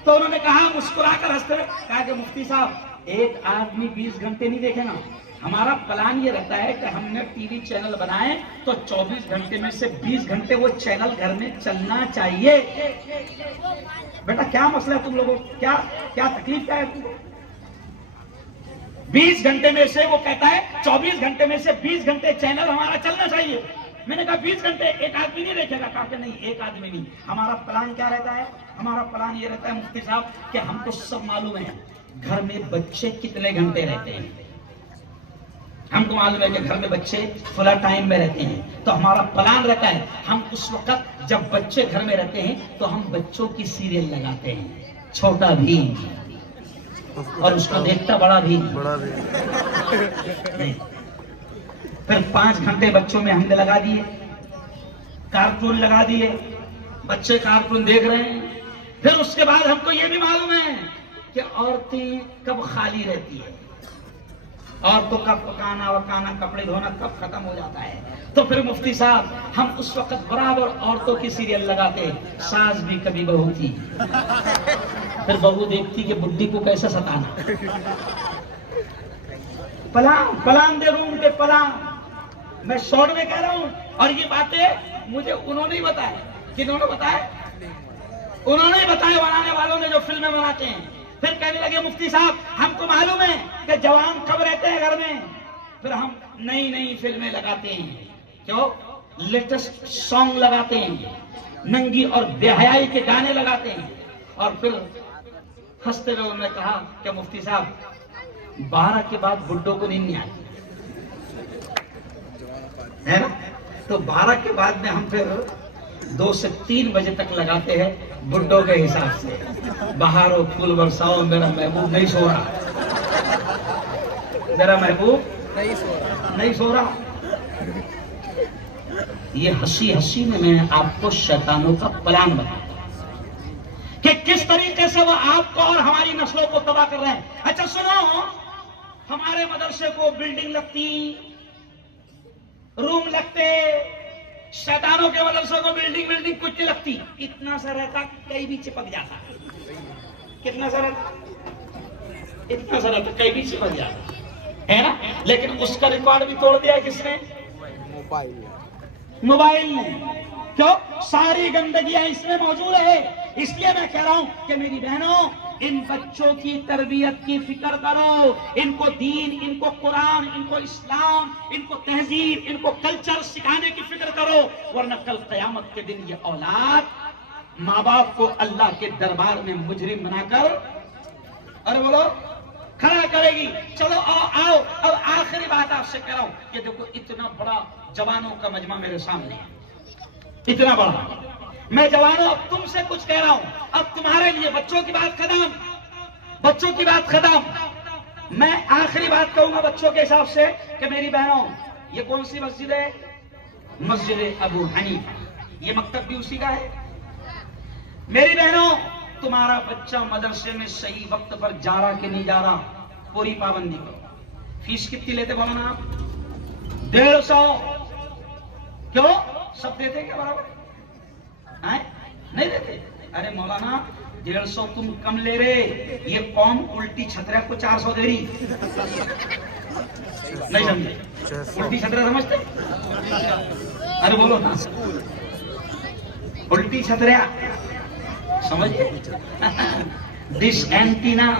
تو انہوں نے کہا مسکرا کر ہنستے ہوئے کہا کہ مفتی صاحب ایک آدمی 20 گھنٹے نہیں دیکھے گا، ہمارا پلان یہ رہتا ہے کہ ہم نے ٹی وی چینل بنائے تو 24 گھنٹے میں سے 20 گھنٹے وہ چینل گھر میں چلنا چاہیے۔ بیٹا کیا مسئلہ ہے تم لوگوں، کیا تکلیف کیا ہے تم کو؟ 20 گھنٹے میں سے وہ کہتا ہے 24 گھنٹے میں سے 20 گھنٹے چینل ہمارا چلنا چاہیے۔ میں نے کہا 20 گھنٹے ایک آدمی نہیں دیکھے گا؟ کہا کہ نہیں ایک آدمی نہیں، ہمارا پلان کیا رہتا ہے؟ ہمارا پلان یہ رہتا ہے مفتی صاحب کہ ہم کو سب معلوم ہے گھر میں بچے کتنے گھنٹے رہتے ہیں، ہم کو معلوم ہے کہ گھر میں بچے فلا ٹائم میں رہتے ہیں، تو ہمارا پلان رہتا ہے ہم اس وقت جب بچے گھر میں رہتے ہیں تو ہم بچوں کی سیریل لگاتے ہیں، چھوٹا بھیم، اور اس کو دیکھتا بڑا بھیم، پھر 5 گھنٹے بچوں میں ہم نے لگا دیے، کارٹون لگا دیے، بچے کارٹون دیکھ رہے ہیں۔ پھر اس کے بعد ہم کو یہ بھی معلوم ہے کہ عورتیں کب خالی رہتی ہے، عورتوں کا پکانا وکانا کپڑے دھونا کب ختم ہو جاتا ہے. تو پھر مفتی صاحب ہم اس وقت برابر عورتوں کی سیریل لگاتے، ساس بھی کبھی بہو تھی. پھر بہو دیکھتی کہ بڈھی کو کیسے ستانا. پلان دے روم کے پلان. میں شارٹ میں کہہ رہا ہوں، اور یہ باتیں مجھے انہوں نے ہی بتایا. کنہوں نے بتایا؟ انہوں نے بتایا، بنانے والوں نے جو فلمیں بناتے ہیں. پھر کہنے لگے مفتی صاحب ہم کو معلوم ہے کہ جوان کب رہتے ہیں گھر میں. پھر ہم نئی نئی فلمیں لگاتے ہیں، کیوں؟ لیٹسٹ سانگ لگاتے ہیں، ننگی اور بے حیائی کے گانے لگاتے ہیں. اور پھر ہنستے ہوئے انہوں نے کہا کہ مفتی صاحب 12 کے بعد بڈھوں کو نیند نہیں آتی ہے نا. تو 12 کے بعد میں ہم پھر 2 سے 3 بجے تک لگاتے ہیں بڈھوں کے حساب سے. بہارو پھول برساؤ میرا محبوب نہیں سو رہا، میرا محبوب نہیں سو رہا. یہ ہنسی میں نے آپ کو شیطانوں کا پلان بتایا کہ کس طریقے سے وہ آپ کو اور ہماری نسلوں کو تباہ کر رہے ہیں. اچھا سنو، ہمارے مدرسے کو بلڈنگ لگتی، روم لگتے، شیطانوں کے مدرسوں کو بلڈنگ کچھ نہیں لگتی. اتنا سا رہتا کہیں بھی چپک جاتا. کتنا سا رہتا؟ اتنا سا رہتا کہیں بھی چپک جاتا ہے نا. لیکن اس کا ریکارڈ بھی توڑ دیا کس نے؟ موبائل نے. کیوں؟ ساری گندگیاں اس میں موجود ہے. اس لیے میں کہہ رہا ہوں کہ میری بہنوں، ان بچوں کی تربیت کی فکر کرو. ان کو دین، ان کو قرآن، ان کو اسلام، ان کو تہذیب، ان کو کلچر سکھانے کی فکر کرو. ورنہ کل قیامت کے دن یہ اولاد ماں باپ کو اللہ کے دربار میں مجرم بنا کر اور بولو کھڑا کرے گی. چلو آؤ. اب آخری بات آپ سے کہہ رہا ہوں کہ دیکھو اتنا بڑا جوانوں کا مجمع میرے سامنے ہے، اتنا بڑا. میں جوانوں اب تم سے کچھ کہہ رہا ہوں. اب تمہارے لیے بچوں کی بات ختم، بچوں کی بات ختم. میں آخری بات کہوں گا بچوں کے حساب سے کہ میری بہنوں، یہ کون سی مسجد ہے؟ مسجد ابو حنیفہ. یہ مکتب بھی اسی کا ہے. میری بہنوں، تمہارا بچہ مدرسے میں صحیح وقت پر جا رہا کہ نہیں جا رہا، پوری پابندی کرو. فیس کتنی لیتے مولانا آپ؟ 150. کیوں؟ سب دیتے کیا برابر؟ نہیں دیتے. ارے مولانا 150 تم کم لے رہے، یہ قوم الٹی چھتریا کو 400 دے رہی. نہیں سمجھے؟ الٹی چھتریا سمجھتے؟ ارے بولو نا، الٹی چھتریا سمجھے؟ Dish antenna.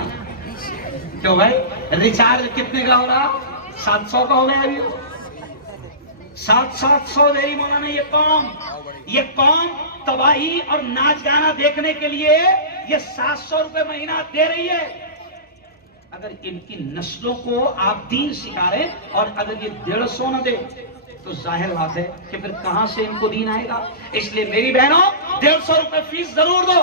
کیوں بھائی؟ ریچارج کتنے کا ہو رہا؟ 700 کا ہو گیا ابھی. 700 دے رہی مولانا. یہ قوم تباہی اور ناچ گانا دیکھنے کے لیے یہ 700 روپے مہینہ دے رہی ہے. اگر ان کی نسلوں کو آپ دین سکھا رہے اور اگر یہ 150 نہ دے تو ظاہر بات ہے کہ پھر کہاں سے ان کو دین آئے گا. اس لیے میری بہنوں 150 روپے فیس ضرور دو.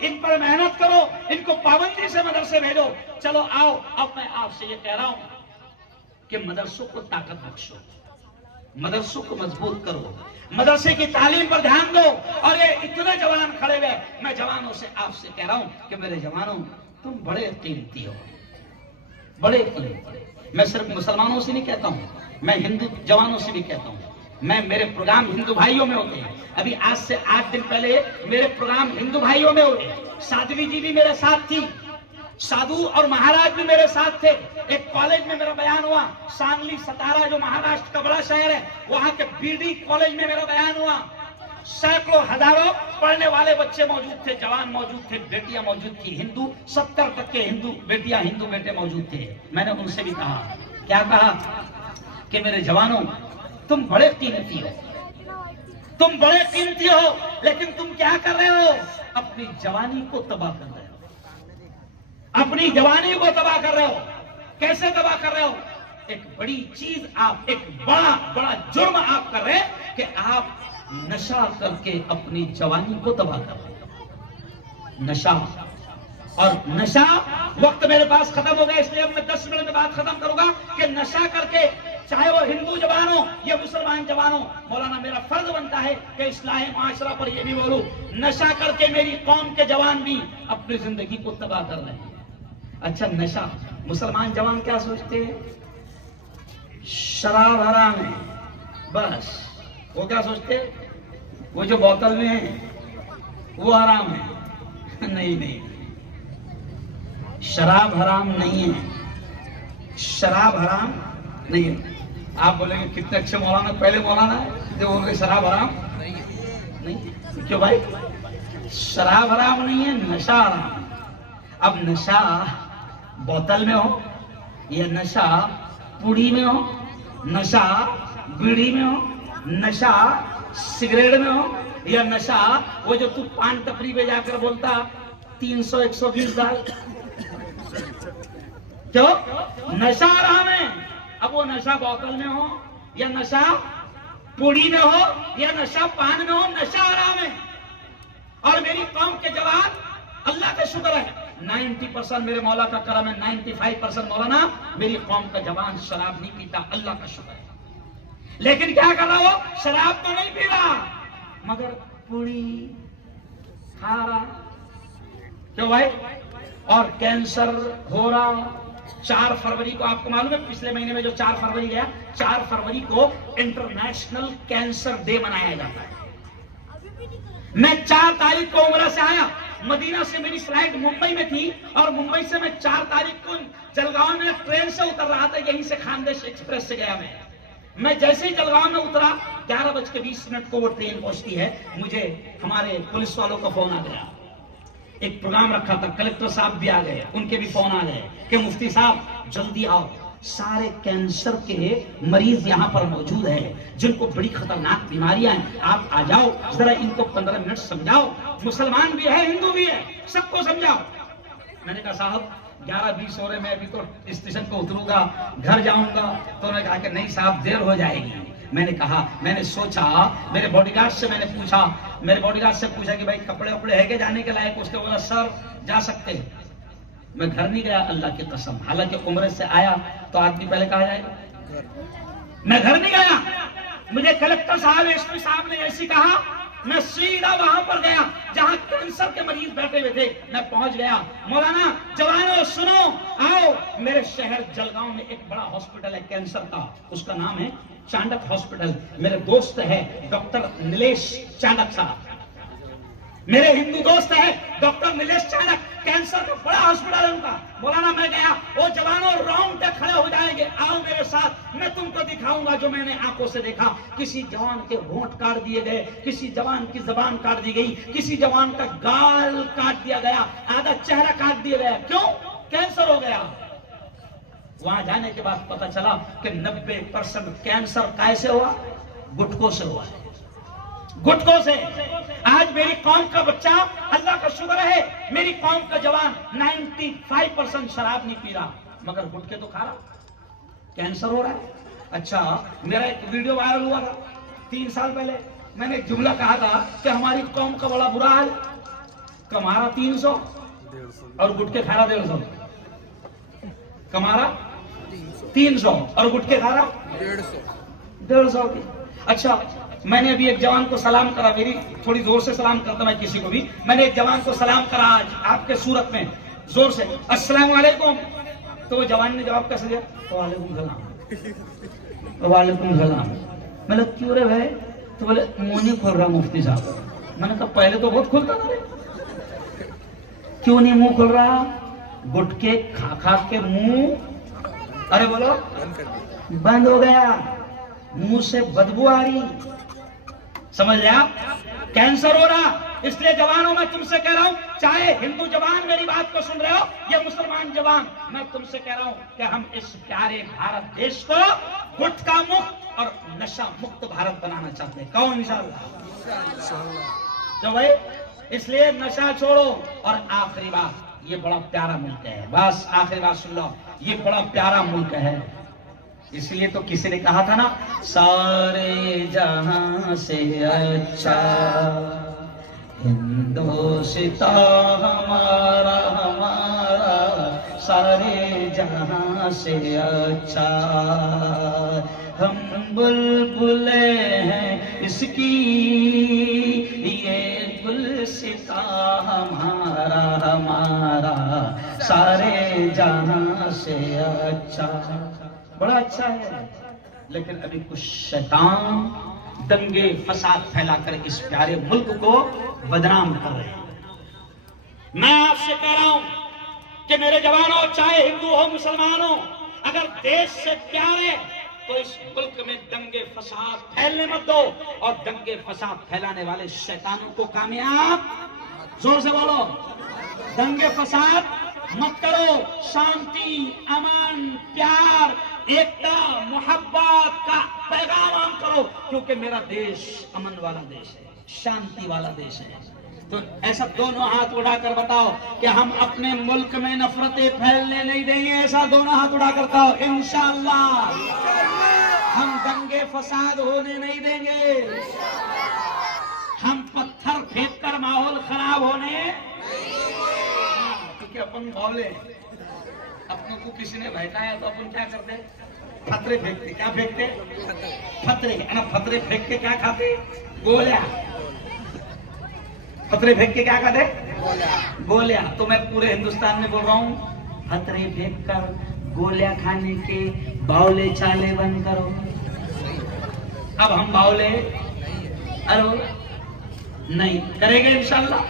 ان پر محنت کرو، ان کو پابندی سے مدرسے بھیجو. چلو آؤ، اب میں آپ سے یہ کہہ رہا ہوں کہ مدرسوں کو طاقت بخشو، مدرسوں کو مضبوط کرو، مدرسے کی تعلیم پر دھیان دو. اور یہ اتنے جوان کھڑے ہوئے، میں جوانوں سے آپ سے کہہ رہا ہوں کہ میرے جوانوں، تم بڑے قیمتی ہو، بڑے قیمتی. میں صرف مسلمانوں سے نہیں کہتا ہوں، میں ہندو جوانوں سے بھی کہتا ہوں. میرے پروگرام ہندو بھائیوں میں ہوتے ہیں. ابھی آج سے 8 دن پہلے میرے پروگرام ہندو بھائیوں میں ہوئے. سادھوی جی بھی میرے ساتھ تھی، سادھو اور مہاراج بھی میرے ساتھ تھے. ایک کالج میں میرا بیان ہوا، سانگلی ستارا جو مہاراشٹر کا بڑا شہر ہے، وہاں کے بی ڈی کالج میں میرا بیان ہوا. سینکڑوں ہزاروں پڑھنے والے بچے موجود تھے، جوان موجود تھے، بیٹیاں موجود تھی. ہندو 70 تک کے ہندو بیٹیاں، ہندو بیٹے موجود تھے. میں نے ان سے بھی کہا، کیا کہا کہ میرے جوانوں، تم بڑے قیمتی ہو، تم بڑے قیمتی ہو، لیکن تم کیا کر رہے ہو؟ اپنی جوانی کو تباہ کر رہے ہو، اپنی جوانی کو تباہ کر رہے ہو. کیسے تباہ کر رہے ہو؟ ایک بڑی چیز آپ، ایک بڑا جرم آپ کر رہے ہیں کہ آپ نشہ کر کے اپنی جوانی کو تباہ کر رہے ہیں. نشہ. اور نشہ، وقت میرے پاس ختم ہو گیا اس لیے اب میں 10 منٹ میں بات ختم کروں گا کہ نشہ کر کے، چاہے وہ ہندو جوان ہو یا مسلمان جوان ہو، مولانا میرا فرض بنتا ہے کہ اصلاح معاشرہ پر یہ بھی بولوں، نشہ کر کے میری قوم کے جوان بھی اپنی زندگی کو تباہ کر رہے ہیں. اچھا نشہ، مسلمان جوان کیا سوچتے ہیں؟ شراب حرام ہے، بس وہ کیا سوچتے ہیں؟ وہ جو بوتل میں ہے وہ حرام ہے۔ نہیں نہیں، شراب حرام نہیں ہے، شراب حرام نہیں ہے۔ آپ بولیں گے کتنے اچھے مولانا، پہلے مولانا ہے جو بول رہے شراب حرام نہیں۔ کیوں بھائی؟ شراب حرام نہیں ہے، نشہ حرام۔ اب نشہ بوتل میں ہو یا نشہ پوڑی میں ہو، نشہ بیڑی میں ہو، نشہ سگریٹ میں ہو، یا نشہ وہ جو تو پان ٹپری پہ جا کر بولتا 300 120 ڈال، کیوں؟ نشہ حرام ہے۔ اب وہ نشہ بوتل میں ہو یا نشہ پوڑی میں ہو یا نشہ پان میں ہو، نشہ حرام ہے۔ اور میری قوم کے جوان، اللہ کا شکر ہے 90% میرے مولا کا کرم ہے، 95% مولانا میری قوم کا جوان شراب نہیں پیتا، اللہ کا شکر ہے۔ لیکن کیا کر رہا ہو؟ شراب تو نہیں پی رہا مگر پوڑی کھا رہا، کیوں بھائی؟ اور کینسر ہو رہا۔ 4 فروری کو آپ کو معلوم ہے پچھلے مہینے میں جو 4 فروری گیا، 4 فروری کو انٹرنیشنل کینسر ڈے منایا جاتا ہے۔ میں 4 تاریخ کو عمرہ سے آیا، مدینہ سے میری فلائٹ ممبئی میں تھی، اور ممبئی سے میں 4 تاریخ کو جلگاؤں میں ٹرین سے اتر رہا تھا، یہیں سے خاندیش ایکسپریس سے گیا میں جیسے ہی جلگاؤں میں اترا 11:20 کو وہ ٹرین پہنچتی ہے، مجھے ہمارے پولیس والوں کا فون آ گیا۔ ایک پروگرام رکھا تھا، کلکٹر صاحب بھی آ گئے، ان کے بھی فون آ گئے کہ مفتی صاحب جلدی آؤ، سارے کینسر کے مریض یہاں پر موجود ہیں جن کو بڑی خطرناک بیماریاں ہیں، آپ آ جاؤ، ذرا ان کو 15 منٹ سمجھاؤ، مسلمان بھی ہے ہندو بھی ہے، سب کو سمجھاؤ۔ میں نے کہا صاحب 11:20 ہو رہے، میں ابھی تو اسٹیشن کو اتروں گا، گھر جاؤں گا۔ تو انہوں نے کہا کہ نہیں صاحب دیر ہو جائے گی۔ میں نے کہا، میں نے سوچا، میرے باڈی گارڈ سے میں نے پوچھا کہ بھائی کپڑے وپڑے ہے کہ جانے کے لائق؟ اس نے بولا سر جا سکتے ہیں۔ میں گھر نہیں گیا اللہ کی قسم، حالانکہ عمرے سے آیا تو آدمی پہلے کہا جائے گا، میں گھر نہیں گیا۔ مجھے کلکٹر صاحب ایس پی صاحب نے ایسی کہا، میں سیدھا وہاں پر گیا جہاں کینسر کے مریض بیٹھے ہوئے تھے، میں پہنچ گیا۔ مولانا جوانوں سنو، آؤ، میرے شہر جلگاؤں میں ایک بڑا ہاسپٹل ہے کینسر کا، اس کا نام ہے چانڈک ہاسپٹل۔ میرے دوست ہے ڈاکٹر نیلیش چانڈک صاحب، میرے ہندو دوست ہے ڈاکٹر نیلیش چانڈک، کینسر کا بڑا ہاسپٹل ہے ان کا۔ مولانا میں گیا، وہ جوانوں راؤنڈ پہ کھڑے ہو جائیں گے، آؤ میرے ساتھ، میں تم کو دکھاؤں گا جو میں نے آنکھوں سے دیکھا۔ کسی جوان کے ہونٹ کاٹ دیے گئے، کسی جوان کی زبان کاٹ دی گئی، کسی جوان کا گال کاٹ دیا گیا، آدھا چہرہ کاٹ دیا گیا، کیوں؟ کینسر ہو گیا۔ وہاں جانے کے بعد پتا چلا کہ 90% کینسر کیسے ہوا؟ گٹکوں سے ہوا ہے، گٹکوں سے۔ آج میری قوم کا بچہ، اللہ کا شکر ہے میری قوم کا جوان 95% شراب نہیں پی رہا مگر گٹکے تو کھا رہا، کینسر ہو رہا ہے۔ اچھا، میرا ایک ویڈیو وائرل ہوا تھا 3 سال پہلے، میں نے ایک جملہ کہا تھا کہ ہماری قوم کا بڑا برا حال، کما رہا 300 اور گٹکے کھا رہا 150، کما رہا 300 اور گٹکے کھا رہا 150 کی۔ اچھا، میں نے ابھی ایک جوان کو سلام کرا، میری تھوڑی زور سے سلام کرتا میں کسی کو بھی، میں نے ایک جوان کو سلام کرا آج آپ کے صورت میں زور سے، السلام علیکم۔ تو وہ جوان نے جواب کیسے دیا؟ وعلیکم السلام، وعلیکم السلام۔ میں نے کہا کیوں رے بھائی؟ تو بولے منہ نہیں کھول رہا مفتی صاحب۔ میں نے کہا پہلے تو بہت کھلتا تھا، کیوں نہیں منہ کھل رہا؟ گٹکے کھا کھا کے منہ، ارے بولو، بند ہو گیا، منہ سے بدبو آ رہی، سمجھ لیا؟ کینسر ہو رہا۔ اس لیے جوانوں میں تم سے کہہ رہا ہوں، چاہے ہندو جوان میری بات کو سن رہے ہو یا مسلمان جوان، میں تم سے کہہ رہا ہوں کہ ہم اس پیارے بھارت دیش کو گٹکا مکت اور نشہ مکت بھارت بنانا چاہتے ہیں، کہو انشاءاللہ۔ تو بھائی اس لیے نشہ چھوڑو۔ اور آخری بات، یہ بڑا پیارا ملک ہے، بس آخری بات سن لو، یہ بڑا پیارا ملک ہے، اس لیے تو کسی نے کہا تھا نا، سارے جہاں سے اچھا ہندوستان ہمارا، ہمارا سارے جہاں سے اچھا، ہم بلبلیں ہیں اس کی یہ گلستان کا ہمارا ہمارا سارے جہاں سے اچھا، بڑا اچھا ہے، لیکن ابھی کچھ شیطان دنگے فساد پھیلا کر اس پیارے ملک کو بدنام کر رہے ہیں۔ میں آپ سے کہہ رہا ہوں کہ میرے جوانوں، چاہے ہندو ہو مسلمان ہو، اگر دیش سے پیار ہے تو اس ملک میں دنگے فساد پھیلنے مت دو، اور دنگے فساد پھیلانے والے شیطانوں کو کامیاب، زور سے بولو، دنگے فساد مت کرو، شانتی، امن، پیار، ایکتا، محبت کا پیغام عام کرو، کیونکہ میرا دیش امن والا دیش ہے، شانتی والا دیش ہے۔ تو ایسا دونوں ہاتھ اڑا کر بتاؤ کہ ہم اپنے ملک میں نفرتیں پھیلنے نہیں دیں گے، ایسا دونوں ہاتھ اڑا کر کہو انشاءاللہ۔ ہم دنگے فساد ہونے نہیں دیں گے، ہم پتھر پھینک کر ماحول خراب ہونے، کیونکہ اپن بولے اپنوں کو کسی نے بہکایا تو اپن کیا کرتے؟ پتھرے پھینکتے۔ کیا پھینکتے؟ پتھرے، پتھرے پھینک کے کیا کھاتے؟ گولیاں۔ پتھرے پھینک کے کیا کہتے؟ گولیاں۔ تو میں پورے ہندوستان میں بول رہا ہوں، پتھرے پھینک کر گولیاں کھانے کے باولے چالے بند کرو۔ اب ہم باولے نہیں کریں گے انشاءاللہ۔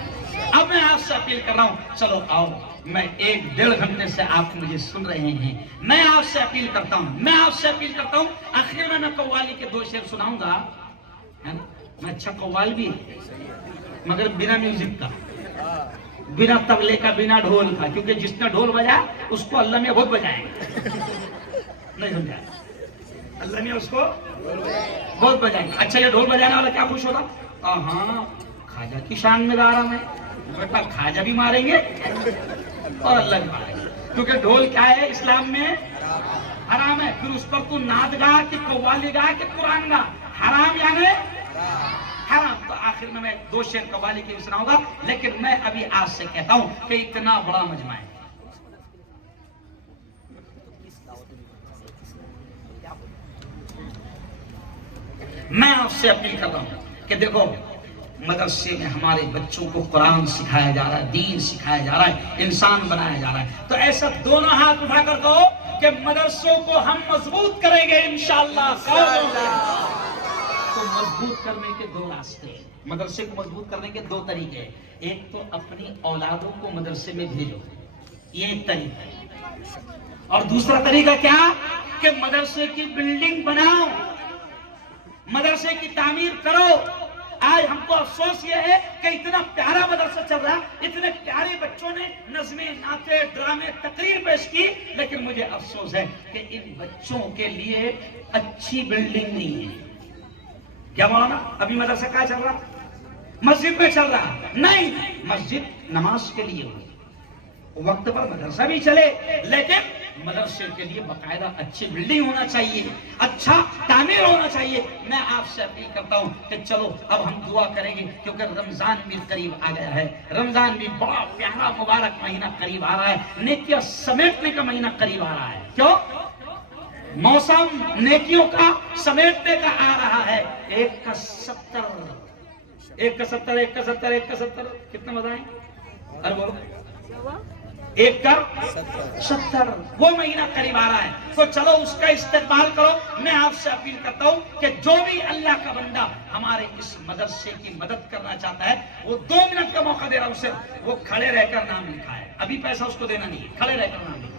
اب میں آپ سے اپیل کر رہا ہوں، چلو آؤ، میں 1-1.5 گھنٹے سے آپ مجھے سن رہے ہیں، میں آپ سے اپیل کرتا ہوں، آخر میں قوالی کے 2 شعر سناؤں گا، ہے نا؟ میں اچھا قوال بھی ہے مگر بنا میوزک کا، بنا تبلے کا، بنا ڈھول کا، کیونکہ جس نے ڈھول بجایا اس کو اللہ میں بہت بجائیں گے، نہیں سمجھا؟ اللہ میں اس کو بہت بجائیں گے۔ اچھا، یہ ڈھول بجانے والا کیا خوش ہوتا؟ ہاں، خواجہ کی شان میں گا رہا میں، بیٹا خواجہ بھی ماریں گے اور اللہ بھی ماریں گے، کیونکہ ڈھول کیا ہے اسلام میں؟ حرام ہے۔ پھر اس پر تو نعت گا کہ قوالی گا کہ قرآن گا، حرام یعنی حرام۔ تو آخر میں 2 شعر قوالی کے بھی سناؤں گا، لیکن میں ابھی آپ سے کہتا ہوں کہ اتنا بڑا مجمع ہے، میں آپ سے اپیل کر رہا ہوں کہ دیکھو، مدرسے میں ہمارے بچوں کو قرآن سکھایا جا رہا ہے، دین سکھایا جا رہا ہے، انسان بنایا جا رہا ہے، تو ایسا دونوں ہاتھ اٹھا کر کہو کہ مدرسوں کو ہم مضبوط کریں گے انشاءاللہ۔ تو مضبوط کرنے کے 2 راستے، مدرسے کو مضبوط کرنے کے 2 طریقے، ایک تو اپنی اولادوں کو مدرسے میں بھیجو، یہ ایک طریقہ ہے، اور دوسرا طریقہ کیا کہ مدرسے کی بلڈنگ بناؤ، مدرسے کی تعمیر کرو۔ آج ہم کو افسوس یہ ہے کہ اتنا پیارا مدرسہ چل رہا، اتنے پیارے بچوں نے نظمیں، نعتیں، ڈرامے، تقریر پیش کی، لیکن مجھے افسوس ہے کہ ان بچوں کے لیے اچھی بلڈنگ نہیں ہے۔ کیا مولانا ابھی مدرسہ کہاں چل رہا؟ مسجد میں چل رہا؟ نہیں، مسجد نماز کے لیے ہو، وقت پر مدرسہ بھی چلے، لیکن مدرسے کے لیے باقاعدہ اچھی بلڈنگ ہونا چاہیے، اچھا تعمیر ہونا چاہیے۔ میں آپ سے اپیل کرتا ہوں کہ چلو اب ہم دعا کریں گے، کیونکہ رمضان بھی قریب آ گیا ہے، رمضان بھی بڑا پیارا مبارک مہینہ قریب آ رہا ہے، نیکیاں سمیٹنے کا مہینہ قریب آ رہا ہے۔ کیوں؟ موسم نیکیوں کا سمیٹنے کا آ رہا ہے۔ 1 کا 70 کتنے مزہ آئیں؟ ارے بولو، 1 کا 70 وہ مہینہ قریب آ رہا ہے، تو چلو اس کا استقبال کرو۔ میں آپ سے اپیل کرتا ہوں کہ جو بھی اللہ کا بندہ ہمارے اس مدرسے کی مدد کرنا چاہتا ہے، وہ 2 منٹ کا موقع دے رہا ہوں اسے، وہ کھڑے رہ کر نام لکھا ہے، ابھی پیسہ اس کو دینا نہیں ہے، کھڑے رہ کر نام لکھا ہے۔